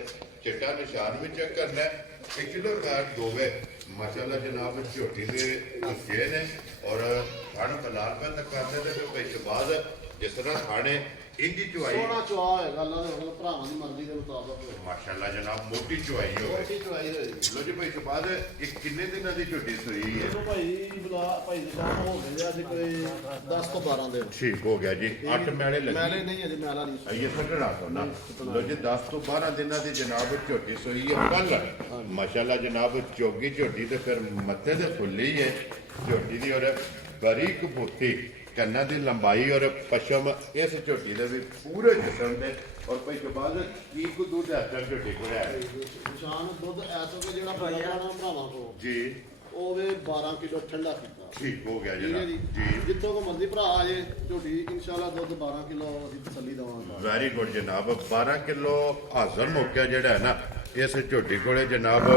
ਚਿੱਟਾ ਨਿਸ਼ਾਨ ਵੀ ਚੈੱਕ ਕਰਨਾ ਹੈ। ਪਿਛਲੇ ਪੈਰ ਦੋਵੇਂ ਮਾਸ਼ਾਅੱਲਾ ਜਨਾਬ ਝੋਟੀ ਦੇ ਉੱਚੇ ਨੇ ਔਰ ਥਣ ਬਲਾਲ ਪੈ ਤੱਕ ਕਰਦੇ ਤੇ ਫਿਰ ਪਿੱਛੇ ਬਾਅਦ ਜਿਸ ਤਰ੍ਹਾਂ ਥਾਣੇ ਇੰਦੀ ਚੁਆਈ ਸੋਹਣਾ ਚੁਆ ਹੋਏਗਾ ਅੱਲਾ ਦੇ ਹੁਕਮ, ਭਰਾਵਾਂ ਦੀ ਮਰਜ਼ੀ ਦੇ ਮੁਤਾਬਕ ਮਾਸ਼ਾਅੱਲਾ ਜਨਾਬ ਮੋਟੀ ਚੁਆਈ ਹੋਵੇ। ਛੋਟੀ ਚੁਆਈ ਹੋਏਗੀ। ਲੋ ਜੀ ਭਾਈ ਤੋਂ ਬਾਅਦ ਇਹ ਕਿੰਨੇ ਦਿਨਾਂ ਦੀ ਝੋਟੀ ਸੂਈ ਹੈ? ਦੇਖੋ ਭਾਈ ਭਾਈ ਦੀ ਸ਼ਾਮ ਹੋ ਗਈ ਅੱਜ ਕੋਈ 10 ਤੋਂ 12 ਦੇ ਠੀਕ ਹੋ ਗਿਆ ਜੀ। 8 ਮੈਲੇ ਮੈਲੇ ਲੱਗੇ ਨਹੀਂ ਅਜੇ ਮੈਲਾ ਨਹੀਂ ਆਈਏ ਫਟਣਾ ਤੋਂ ਨਾ। ਲੋ ਜੀ 10 ਤੋਂ 12 ਦਿਨਾਂ ਦੀ ਜਨਾਬ ਝੋਟੀ ਸੂਈ ਹੈ ਕੱਲ ਮਾਸ਼ਾਅੱਲਾ ਜਨਾਬ। ਚੋਗੀ ਝੋਟੀ ਤੇ ਫਿਰ ਮੱਥੇ ਤੇ ਫੁੱਲੀ ਹੈ ਝੋਟੀ ਦੀ ਔਰ ਬਰੀਕ ਬੋਤੀ ਕੰਨਾਂ ਦੀ ਲੰਬਾਈ ਔਰ ਪਸ਼ਮ ਇਸ ਝੋਟੀ ਦੇ ਵੀ ਪੂਰੇ ਜਿਸਮ ਦੇ ਔਰ ਭਾਈ ਤੋਂ ਬਾਅਦ ਕੀ ਕੋ ਦੁੱਧ ਹੈ ਝੋਟੀ ਕੋਲ ਹੈ ਨਿਸ਼ਾਨ ਦੁੱਧ ਐਸੋ ਕਿ ਜਿਹੜਾ ਬੜਾ ਭਰਾਵਾਂ ਕੋ ਜੀ। ਉਹ ਵੇ 12 ਕਿਲੋ ਠੰਡਾ ਕੀਤਾ। ਠੀਕ ਹੋ ਗਿਆ ਠੀਕ ਹੈ ਜਨਾਬ ਜੀ। ਜੀ। ਜਿੱਥੋਂ ਕੋ ਮਰਜ਼ੀ ਭਰਾ ਆ ਜੇ ਝੋਟੀ ਇਨਸ਼ਾਅੱਲਾ ਦੁੱਧ 12 ਕਿਲੋ ਅਸੀਂ ਤਸੱਲੀ ਦਵਾਂਗੇ। ਵੈਰੀ ਗੁੱਡ ਜਨਾਬ। 12 ਕਿਲੋ ਹਾਜ਼ਰ ਮੌਕਿਆ ਜਿਹੜਾ ਹੈ ਨਾ ਇਸ ਝੋਟੀ ਕੋਲੇ ਜਨਾਬ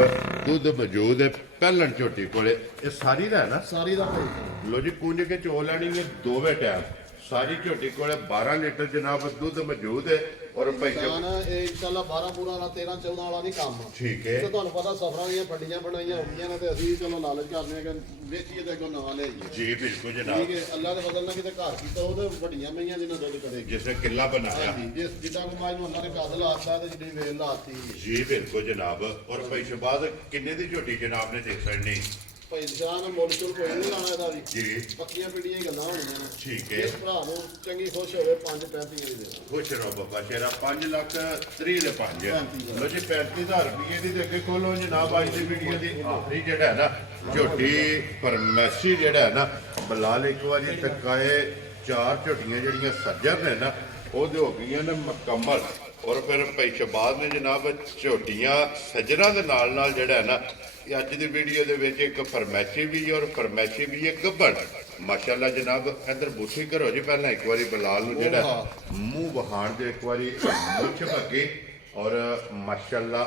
ਦੁੱਧ ਮੌਜੂਦ ਹੈ। ਪਹਿਲਣ ਝੋਟੀ ਕੋਲੇ ਇਹ ਸਾਰੀ ਦਾ ਹੈ ਨਾ। ਸਾਰੀ ਦਾ ਭਾਈ ਲੋ ਜੀ ਪੁੰਜ ਕੇ ਚੋ ਲੈਣੀ ਹੈ ਦੋਵੇਂ ਟਾਈਮ। ਸਾਰੀ ਝੋਟੀ ਕੋਲੇ 12 ਲੀਟਰ ਜਨਾਬ ਦੁੱਧ ਮੌਜੂਦ ਹੈ ਔਰ ਭਾਈ ਨਿਸ਼ਾਨ ਇਹ ਇਨਸ਼ਾਅੱਲਾ 12 ਪੂਰਾ ਵਾਲਾ 13 14 ਵਾਲਾ ਨਹੀਂ ਕੰਮ। ਠੀਕ ਹੈ। ਤੇ ਤੁਹਾਨੂੰ ਪਤਾ ਸਫਰਾਂ ਦੀਆਂ ਫੰਡੀਆਂ ਬਣਾਈਆਂ ਹੁੰਦੀਆਂ ਨੇ ਤੇ ਅਸੀਂ ਚਲੋ ਲਾਲਚ ਕਰਨੇ ਆ ਕਿ ਵੇਚੀਏ ਤੇ ਅੱਗੋਂ ਨਵਾਂ ਲਿਆਈਏ। ਜੀ ਬਿਲਕੁਲ ਜਨਾਬ। ਠੀਕ ਹੈ। ਅੱਲਾ ਦੇ ਫਜ਼ਲ ਨਾਲ ਕਿਤੇ ਘਰ ਕੀਤਾ ਉਹਦੇ ਵੱਡੀਆਂ ਮਈਆਂ ਜਿੰਨਾ ਦੁੱਧ ਕਰੇਗੀ। ਜਿਸ ਨੇ ਕਿੱਲਾ ਬਣਾਇਆ। ਹਾਂਜੀ ਜਿਸ ਜਿੱਦਾਂ ਕੋ ਮਾਜ ਨੂੰ ਅੱਲਾ ਨੇ ਕਾਦਲ ਆਸਤਾ ਤੇ ਜਿੱਡੀ ਵੇਲ ਲਾਤੀ। ਜੀ ਬਿਲਕੁਲ ਜਨਾਬ। ਔਰ ਭਾਈ ਸ਼ਬਾਦ ਕਿੰਨੇ ਦੀ ਝੋਟੀ ਜਨਾਬ ਨੇ ਦੇਖ ਸਕਣੀ? ਭਾਈ ਨਿਸ਼ਾਨ ਮੁੱਲ ਚੁੱਲ ਕੋਈ ਨਹੀਂ ਲਾਣਾ ਇਹਦਾ ਵੀ। ਜੀ ਪੱਕੀਆਂ ਪਿੰਡੀਆਂ ਹੀ ਗੱਲਾਂ ਹੋਣੀਆਂ ਨੇ। ਠੀਕ ਹੈ। ਇਸ ਭਰਾ ਨੂੰ ਚੰਗੀ ਖੁਸ਼ ਹੋਵੇ 5-35 ਦੀ ਦੇਣਾ। ਖੁਸ਼ ਰਹੋ ਬਾਬਾ ਸ਼ੇਰਾ। 5 ਲੱਖ 30 ਦੇ 5 ਲੋ ਜੀ 35,000 ਰੁਪਏ ਦੀ ਤੇ ਅੱਗੇ ਖੋਲੋ ਜਨਾਬ। ਅੱਜ ਦੀ ਵੀਡੀਓ ਦੀ ਆਖਰੀ ਜਿਹੜਾ ਹੈ ਨਾ ਝੋਟੀ ਫਰਮੈਸੀ ਜਿਹੜਾ ਹੈ ਨਾ ਬਲਾਲ ਇੱਕ ਵਾਰੀ ਤੱਕਾਏ 4 ਝੋਟੀਆਂ ਜਿਹੜੀਆਂ ਸੱਜਰ ਨੇ ਨਾ ਉਹਦੇ ਹੋ ਗਈਆਂ ਨੇ ਮੁਕੰਮਲ। ਔਰ ਫਿਰ ਭਾਈ ਸ਼ਬਾਦ ਨੇ ਜਨਾਬ ਝੋਟੀਆਂ ਸੱਜਰਾਂ ਦੇ ਨਾਲ ਨਾਲ ਜਿਹੜਾ ਹੈ ਨਾ ਇਹ ਅੱਜ ਦੀ ਵੀਡੀਓ ਦੇ ਵਿੱਚ ਇੱਕ ਫਰਮੈਸ਼ੀ ਵੀ ਔਰ ਫਰਮੈਸ਼ੀ ਵੀ ਇੱਕ ਗੱਬੜ ਮਾਸ਼ਾਅੱਲਾ ਜਨਾਬ। ਇੱਧਰ ਬੂਥੀ ਕਰੋ ਜੀ ਪਹਿਲਾਂ ਇੱਕ ਵਾਰੀ ਬਲਾਲ ਨੂੰ ਜਿਹੜਾ ਮੂੰਹ ਵਹਾਣ ਦੇ ਇੱਕ ਵਾਰੀ ਮੁੱਛ ਭੱਗੇ ਔਰ ਮਾਸ਼ਾਅੱਲਾ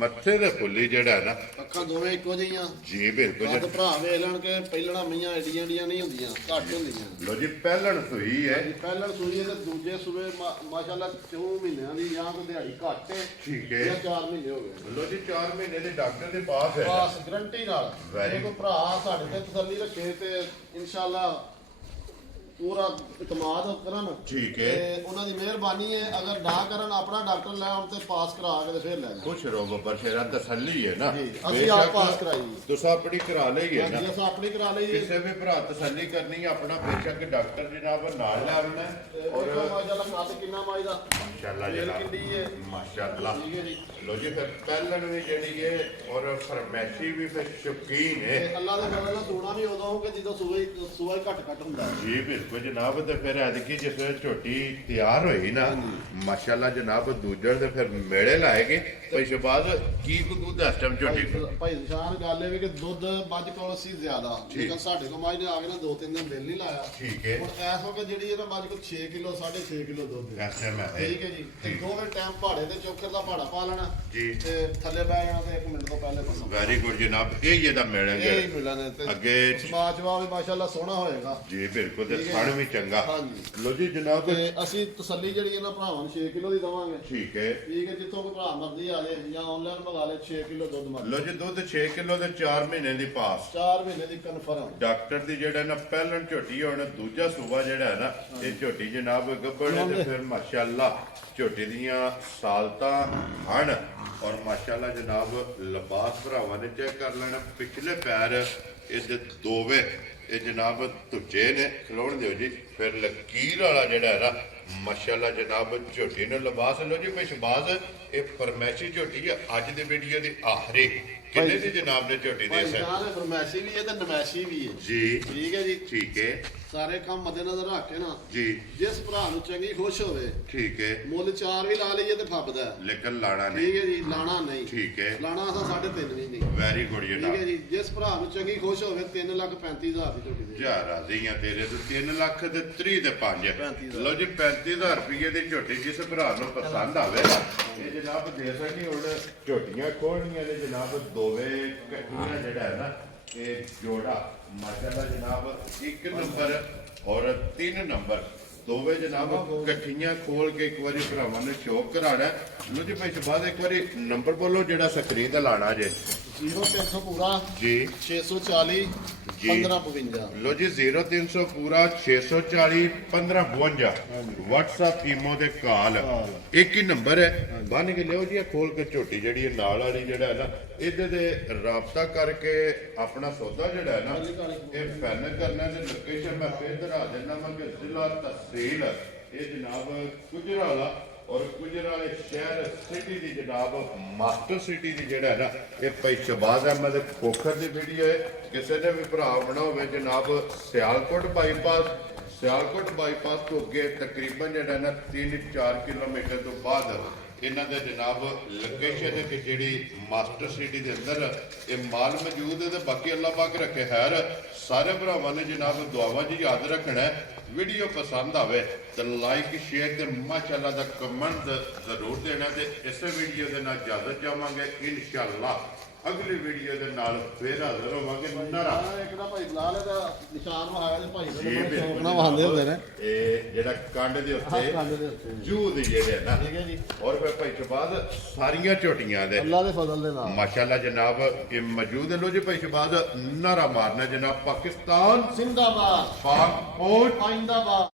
ਮੱਥੇ ਦੇ ਫੁੱਲੀ ਜਿਹੜਾ ਹੈ ਨਾ ਅੱਖਾਂ ਦੋਵੇਂ ਇੱਕੋ ਜਿਹੀਆਂ। ਜੀ ਬਿਲਕੁਲ ਕੱਦ ਭਰਾ ਵੇਖ ਲੈਣ ਕੇ ਪਹਿਲਣਾ ਮਈਆਂ ਏਡੀਆਂ ਏਡੀਆਂ ਨਹੀਂ ਹੁੰਦੀਆਂ, ਘੱਟ ਹੁੰਦੀਆਂ। ਲੋ ਜੀ ਪਹਿਲਣ ਸੂਈ ਹੈ। ਪਹਿਲਣ ਸੂਈ ਤੇ ਦੂਜੇ ਸੂਏ ਮਾਸ਼ਾਅੱਲਾ 4 ਮਹੀਨਿਆਂ ਦੀ ਜਾਂ ਕੋਈ ਦਿਹਾੜੀ ਘੱਟ ਹੈ ਠੀਕ ਹੈ। ਜਾਂ 4 ਮਹੀਨੇ ਹੋ ਗਏ। ਲੋ ਜੀ 4 ਮਹੀਨੇ ਦੇ ਡਾਕਟਰ ਦੇ ਪਾਸ ਹੈ। ਬਸ ਗਰੰਟੀ ਨਾਲ Very ਜੇ ਕੋਈ ਭਰਾ ਸਾਡੇ ਤੇ ਤਸੱਲੀ ਰੱਖੇ ਤੇ ਇਨਸ਼ਾਅੱਲਾ ਪੂਰਾ ਇਤਮਾਦ ਕਰਨ। ਠੀਕ ਹੈ। ਤੇ ਉਹਨਾਂ ਦੀ ਮਿਹਰਬਾਨੀ ਹੈ। ਅਗਰ ਨਾ ਕਰਨ ਆਪਣਾ ਡਾਕਟਰ ਲੈ ਆਉਣ ਤੇ ਪਾਸ ਕਰਾ ਕੇ ਤੇ ਫਿਰ ਲੈ ਜਾਣ। ਖੁਸ਼ ਰਹੋ ਬੱਬਰ ਸ਼ੇਰਾ। ਤਸੱਲੀ ਹੈ ਨਾ ਜੀ, ਅਸੀਂ ਆਪ ਪਾਸ ਕਰਾਈ। ਤੁਸੀਂ ਆਪਣੀ ਕਰਾ ਲਈ ਹੈ ਨਾ। ਹਾਂਜੀ ਅਸੀਂ ਆਪਣੀ ਕਰਾ ਲਈ ਜੀ। ਕਿਸੇ ਵੀ ਭਰਾ ਤਸੱਲੀ ਕਰਨੀ ਆਪਣਾ ਬੇਸ਼ੱਕ ਡਾਕਟਰ ਜਨਾਬ ਨਾਲ ਲਾਉਣਾ ਔਰ ਔਰ ਮਾਸ਼ਾਅੱਲਾ ਕੱਦ ਕਿੰਨਾ ਮਾਈ ਦਾ ਮਾਸ਼ਾਅੱਲਾ ਵੇਲ ਜਨਾਬ ਕਿੰਨੀ ਹੈ। ਮਾਸ਼ਾਅੱਲਾ। ਠੀਕ ਹੈ ਜੀ। ਲੋ ਜੀ ਫਿਰ ਪਹਿਲਣ ਵੀ ਜਿਹੜੀ ਹੈ ਔਰ ਫਰਮੈਸ਼ੀ ਵੀ ਫਿਰ ਸ਼ੌਕੀਨ ਹੈ। ਤੇ ਅੱਲਾ ਦੇ ਫਜ਼ਲ ਨਾਲ ਸੋਣਾ ਵੀ ਉਦੋਂ ਹੋਊਗਾ ਜਦੋਂ ਸੂਆ ਹੀ ਘੱਟ ਹੁੰਦਾ ਹੈ। ਜੀ ਬਿਲਕੁਲ ਜਨਾਬ। ਤੇ ਫਿਰ ਐਤਕੀ ਜਿਸ ਵੇਲੇ ਝੋਟੀ ਤਿਆਰ ਹੋਈ ਨਾ ਮਾਸ਼ਾਅੱਲਾ ਜਨਾਬ ਦੂਜੇ ਦੇ ਫਿਰ ਮੇਲੇ ਲਾਏਗੇ ਭਾਈ ਸ਼ਬਾਦ ਕੀ ਕੋ ਦੁੱਧ ਇਸ ਟਾਈਮ ਝੋਟੀ ਕੋਲ? ਭਾਈ ਨਿਸ਼ਾਨ ਗੱਲ ਇਹ ਵੀ ਕਿ ਦੁੱਧ ਮੱਝ ਕੋਲ ਸੀ ਜ਼ਿਆਦਾ ਲੇਕਿਨ ਸਾਡੇ ਕੋਲ ਮੱਝ ਨੇ ਆ ਕੇ ਨਾ 2-3 ਦਿਨ ਬਿੱਲ ਨਹੀਂ ਲਾਇਆ। ਠੀਕ ਹੈ। ਹੁਣ ਐਸ ਹੋ ਕੇ ਜਿਹੜੀ ਇਹਦਾ ਮੱਝ ਕੋਲ 6 ਕਿਲੋ 6.5 ਕਿਲੋ ਦੁੱਧ ਹੈ। ਇਸ ਟਾਈਮ ਹੈ ਠੀਕ ਹੈ ਜੀ। ਤੇ ਦੋਵੇਂ ਟਾਈਮ ਪਹਾੜੇ ਤੇ ਚੋਖਰ ਦਾ ਪਹਾੜਾ ਪਾ ਲੈਣਾ ਜੀ। ਤੇ ਥੱਲੇ ਬਹਿ ਜਾਣਾ ਤੇ 1 ਮਿੰਟ ਤੋਂ ਪਹਿਲੇ ਪਸੰਦ ਵੈਰੀ ਗੁੱਡ ਜਨਾਬ। ਇਹ ਇਹਦਾ ਮੇਲੇ ਇਹ ਮਿਲਣ ਤੇ ਅੱਗੇ ਸਮਾਜ ਜਵਾਬ ਵੀ ਮਾਸ਼ਾਅੱਲਾ ਸੋਹਣਾ ਹੋਏਗਾ। ਜੀ ਬਿਲਕੁਲ ਤੇ ਠੀਕ ਹੈ। ਥਣ ਵੀ ਚੰਗਾ। ਹਾਂਜੀ। ਲੋ ਜੀ ਜਨਾਬ ਤੇ ਅਸੀਂ ਤਸੱਲੀ ਜਿਹੜੀ ਇਹਨਾਂ ਭਰਾਵਾਂ ਨੂੰ 6 ਕਿਲੋ ਦੀ ਦਵਾਂਗੇ। ਠੀਕ ਹੈ। ਠੀਕ ਹੈ। ਜਿੱਥੋਂ ਕੋਈ ਭਰਾ ਮਰਜ਼ੀ ਆ ਜਾਏ ਜਾਂ ਆਨਲਾਈਨ ਮੰਗਾ ਲੇ 6 ਕਿਲੋ ਦੁੱਧ ਮਰ ਲੋ ਜੀ ਦੁੱਧ 6 ਕਿਲੋ ਦੇ 4 ਮਹੀਨੇ ਦੀ ਪਾਸ 4 ਮਹੀਨੇ ਦੀ ਕਨਫਰਮ। ਡਾਕਟਰ ਦੀ ਜਿਹੜਾ ਨਾ ਪਹਿਲਣ ਝੋਟੀ ਹੁਣ ਦੂਜਾ ਸੂਬਾ ਜਿਹੜਾ ਹੈ ਨਾ ਇਹ ਝੋਟੀ ਜਨਾਬ ਗੱਬੜ ਹੈ ਤੇ ਫਿਰ ਮਾਸ਼ਾਅੱਲਾ ਝੋਟੀ ਦੀਆਂ ਸਾਲਤਾਂ ਹਣ ਔਰ ਮਾਸ਼ਾਅੱਲਾ ਜਨਾਬ ਲਿਬਾਸ ਭਰਾਵਾਂ ਨੇ ਚੈੱਕ ਕਰ ਲੈਣਾ। ਪਿਛਲੇ ਪੈਰ ਇਹਦੇ ਦੋਵੇਂ ਇਹ ਜਨਾਬ ਤੁੱਚੇ ਨੇ ਖਲੋਣ ਦਿਓ ਜੀ। ਫਿਰ ਲਕੀਰ ਵਾਲਾ ਜਿਹੜਾ ਹੈ ਨਾ ਮਾਸ਼ਾਅੱਲਾ ਜਨਾਬ ਝੋਟੀ ਨੂੰ ਲਿਬਾਸ ਲੋ ਜੀ ਪਿਛਬਾਜ਼ ਇਹ ਫਰਮੈਸ਼ੀ ਝੋਟੀ ਹੈ ਅੱਜ ਦੀ ਵੀਡੀਓ ਦੀ ਆਖਰੀ। ਕਿੰਨੇ ਦੀ ਜਨਾਬ ਨੇ ਝੋਟੀ ਦੇ ਭਾਈ ਸਰ? ਸਾਹਿਬ ਫਰਮੈਸ਼ੀ ਵੀ ਹੈ ਤੇ ਨਮੈਸ਼ੀ ਵੀ ਹੈ ਜੀ ਠੀਕ ਹੈ ਜੀ। ਠੀਕ ਹੈ। ਸਾਰੇ ਕੰਮ ਮੱਦੇਨਜ਼ਰ ਰੱਖ ਕੇ ਨਾ ਜੀ ਜਿਸ ਭਰਾ ਨੂੰ ਚੰਗੀ ਖੁਸ਼ ਹੋਵੇ ਠੀਕ ਹੈ ਮੁੱਲ 4 ਵੀ ਲਾ ਲਈਏ ਤੇ ਫੱਬਦਾ ਹੈ। ਲੇਕਿਨ ਲਾਣਾ ਨਹੀਂ ਠੀਕ ਹੈ ਜੀ ਲਾਣਾ ਨਹੀਂ ਠੀਕ ਹੈ ਲਾਣਾ ਅਸਾਂ 3.5 ਵੀ ਨਹੀਂ ਵੈਰੀ ਗੁੱਡ ਠੀਕ ਜਨਾਬ ਹੈ ਜੀ ਜਿਸ ਭਰਾ ਨੂੰ ਚੰਗੀ ਖੁਸ਼ ਹੋਵੇ 3,35,000 ਦੀ ਝੋਟੀ ਦੇ ਜਾ ਰਾਜ਼ੀਆਂ ਤੇਰੇ ਤੋਂ 3 ਲੱਖ ਤੇ 3 ਦੇ 5 35,000 ਲਓ ਜੀ 35,000 ਰੁਪਏ ਦੀ ਝੋਟੀ ਜਿਸ ਭਰਾ ਨੂੰ ਪਸੰਦ ਆਵੇ ਇਹ ਜਨਾਬ ਦੇ ਸਕਦੀ ਹੁਣ ਝੋਟੀਆਂ ਖੋਲਣੀਆਂ ਨੇ ਜਨਾਬ ਦੋਵੇਂ ਇਕੱਠੀਆਂ ਜਿਹੜਾ ਹੈ ਨਾ ਇਹ ਜੋੜਾ ਮਾਸ਼ਾਅੱਲਾ ਜਨਾਬ 1 ਨੰਬਰ ਔਰ 3 ਨੰਬਰ ਦੋਵੇਂ ਜਨਾਬ ਇਕੱਠੀਆਂ ਖੋਲ ਕੇ ਇੱਕ ਵਾਰੀ ਭਰਾਵਾਂ ਨੂੰ ਸ਼ੌਕ ਕਰਾਣਾ ਲਓ ਜੀ ਭਾਈ ਬਾਅਦ ਇੱਕ ਵਾਰੀ ਨੰਬਰ ਬੋਲੋ ਜਿਹੜਾ ਸਕਰੀਨ ਤੇ ਲਾਣਾ ਜੇ 0300 ਪੂਰਾ ਜੀ 640 ਜੀ। 1552 ਲੋ ਜੀ 0300 ਪੂਰਾ 640 1552 WhatsApp ਈਮੋ ਦੇ ਕਾਲ ਇੱਕ ਹੀ ਨੰਬਰ ਹੈ ਬੰਨ ਕੇ ਲਿਓ ਜੀ ਇਹ ਖੋਲ ਕੇ ਝੋਟੀ ਜਿਹੜੀ ਹੈ ਨਾਲ ਵਾਲੀ ਜਿਹੜਾ ਹੈ ਨਾ ਇਹਦੇ ਦੇ ਰਾਬਤਾ ਕਰਕੇ ਆਪਣਾ ਸੌਦਾ ਜਿਹੜਾ ਹੈ ਨਾ ਇਹ ਫਾਈਨਲ ਕਰਨਾ ਤੇ ਲੋਕੇਸ਼ਨ ਮੈਂ ਫੇਰ ਦਰਾ ਦੇਣਾ ਮੈਂ ਕਿ ਜ਼ਿਲ੍ਹਾ ਤਹਿਸੀਲ ਇਹ ਜਨਾਬ ਗੁਜਰਾਲਾ ਔਰ ਗੁਜਰਾਲੇ ਸ਼ਹਿਰ ਸਿਟੀ ਦੀ ਜਨਾਬ ਮਾਸਟਰ ਸਿਟੀ ਦੀ ਜਿਹੜਾ ਹੈ ਨਾ ਇਹ ਭਾਈ ਸ਼ਹਬਾਜ਼ ਅਹਿਮਦ ਖੋਖਰ ਦੀ ਵੀਡੀਓ ਹੈ ਕਿਸੇ ਨੇ ਵੀ ਭਰਾ ਬਣਾ ਹੋਵੇ ਜਨਾਬ ਸਿਆਲਕੋਟ ਬਾਈਪਾਸ ਤੋਂ ਅੱਗੇ ਤਕਰੀਬਨ ਜਿਹੜਾ ਨਾ 3-4 ਕਿਲੋਮੀਟਰ ਤੋਂ ਬਾਅਦ ਇਹਨਾਂ ਦੇ ਜਨਾਬ ਲੋਕੇਸ਼ਨ ਹੈ ਕਿ ਜਿਹੜੀ ਮਾਸਟਰ ਸਿਟੀ ਦੇ ਅੰਦਰ ਇਹ ਮਾਲ ਮੌਜੂਦ ਹੈ ਤੇ ਬਾਕੀ ਅੱਲਾਹ ਪਾਕ ਰੱਖੇ ਖੈਰ ਸਾਰੇ ਭਰਾਵਾਂ ਨੇ ਜਨਾਬ ਦੁਆਵਾਂ 'ਚ ਯਾਦ ਰੱਖਣਾ ਹੈ ਵੀਡੀਓ ਪਸੰਦ ਆਵੇ ਤਾਂ ਲਾਈਕ ਸ਼ੇਅਰ ਤੇ ਮਾਸ਼ਾਅੱਲਾ ਦਾ ਕਮੈਂਟ ਜ਼ਰੂਰ ਦੇਣਾ ਤੇ ਇਸੇ ਵੀਡੀਓ ਦੇ ਨਾਲ ਇਜਾਜ਼ਤ ਚਾਹਾਂਗੇ ਇਨਸ਼ਾਅੱਲਾ ਅਗਲੀ ਵੀਡੀਓ ਦੇ ਨਾਲ ਫੇਰ ਹਾਜ਼ਰ ਹੋਵਾਂਗੇ ਨਰਾ ਇੱਕ ਨਾ ਭਾਈ ਬਲਾਲ ਦਾ ਨਿਸ਼ਾਨ ਵਹਾਇਆ ਤੇ ਭਾਈ ਜੀ, ਦੇ ਬਿਲਕੁਲ। ਸ਼ੌਕ ਨਾਲ ਵਹਾਉਂਦੇ ਹੁੰਦੇ ਨੇ ਇਹ ਜਿਹੜਾ ਕੰਡ ਦੇ ਕੰਡ ਦੇ ਉੱਤੇ ਉੱਤੇ। ਜੂਦ ਜਿਹੜੇ ਨਾ ਠੀਕ ਹੈ ਜੀ ਔਰ ਫਿਰ ਭਾਈ ਸ਼ਹਬਾਜ਼ ਸਾਰੀਆਂ ਝੋਟੀਆਂ ਦੇ ਅੱਲਾ ਦੇ ਫਜ਼ਲ ਦੇ ਨਾਲ ਮਾਸ਼ਾਅੱਲਾ ਜਨਾਬ ਇਹ ਮੌਜੂਦ ਹੈ ਲੋ ਜੀ ਭਾਈ ਸ਼ਹਬਾਜ਼ ਨਾਰਾ ਮਾਰਨਾ ਜਨਾਬ ਪਾਕਿਸਤਾਨ ਜ਼ਿੰਦਾਬਾਦ ਪਾਕ ਫੌਜ ਪਾਇੰਦਾਬਾਦ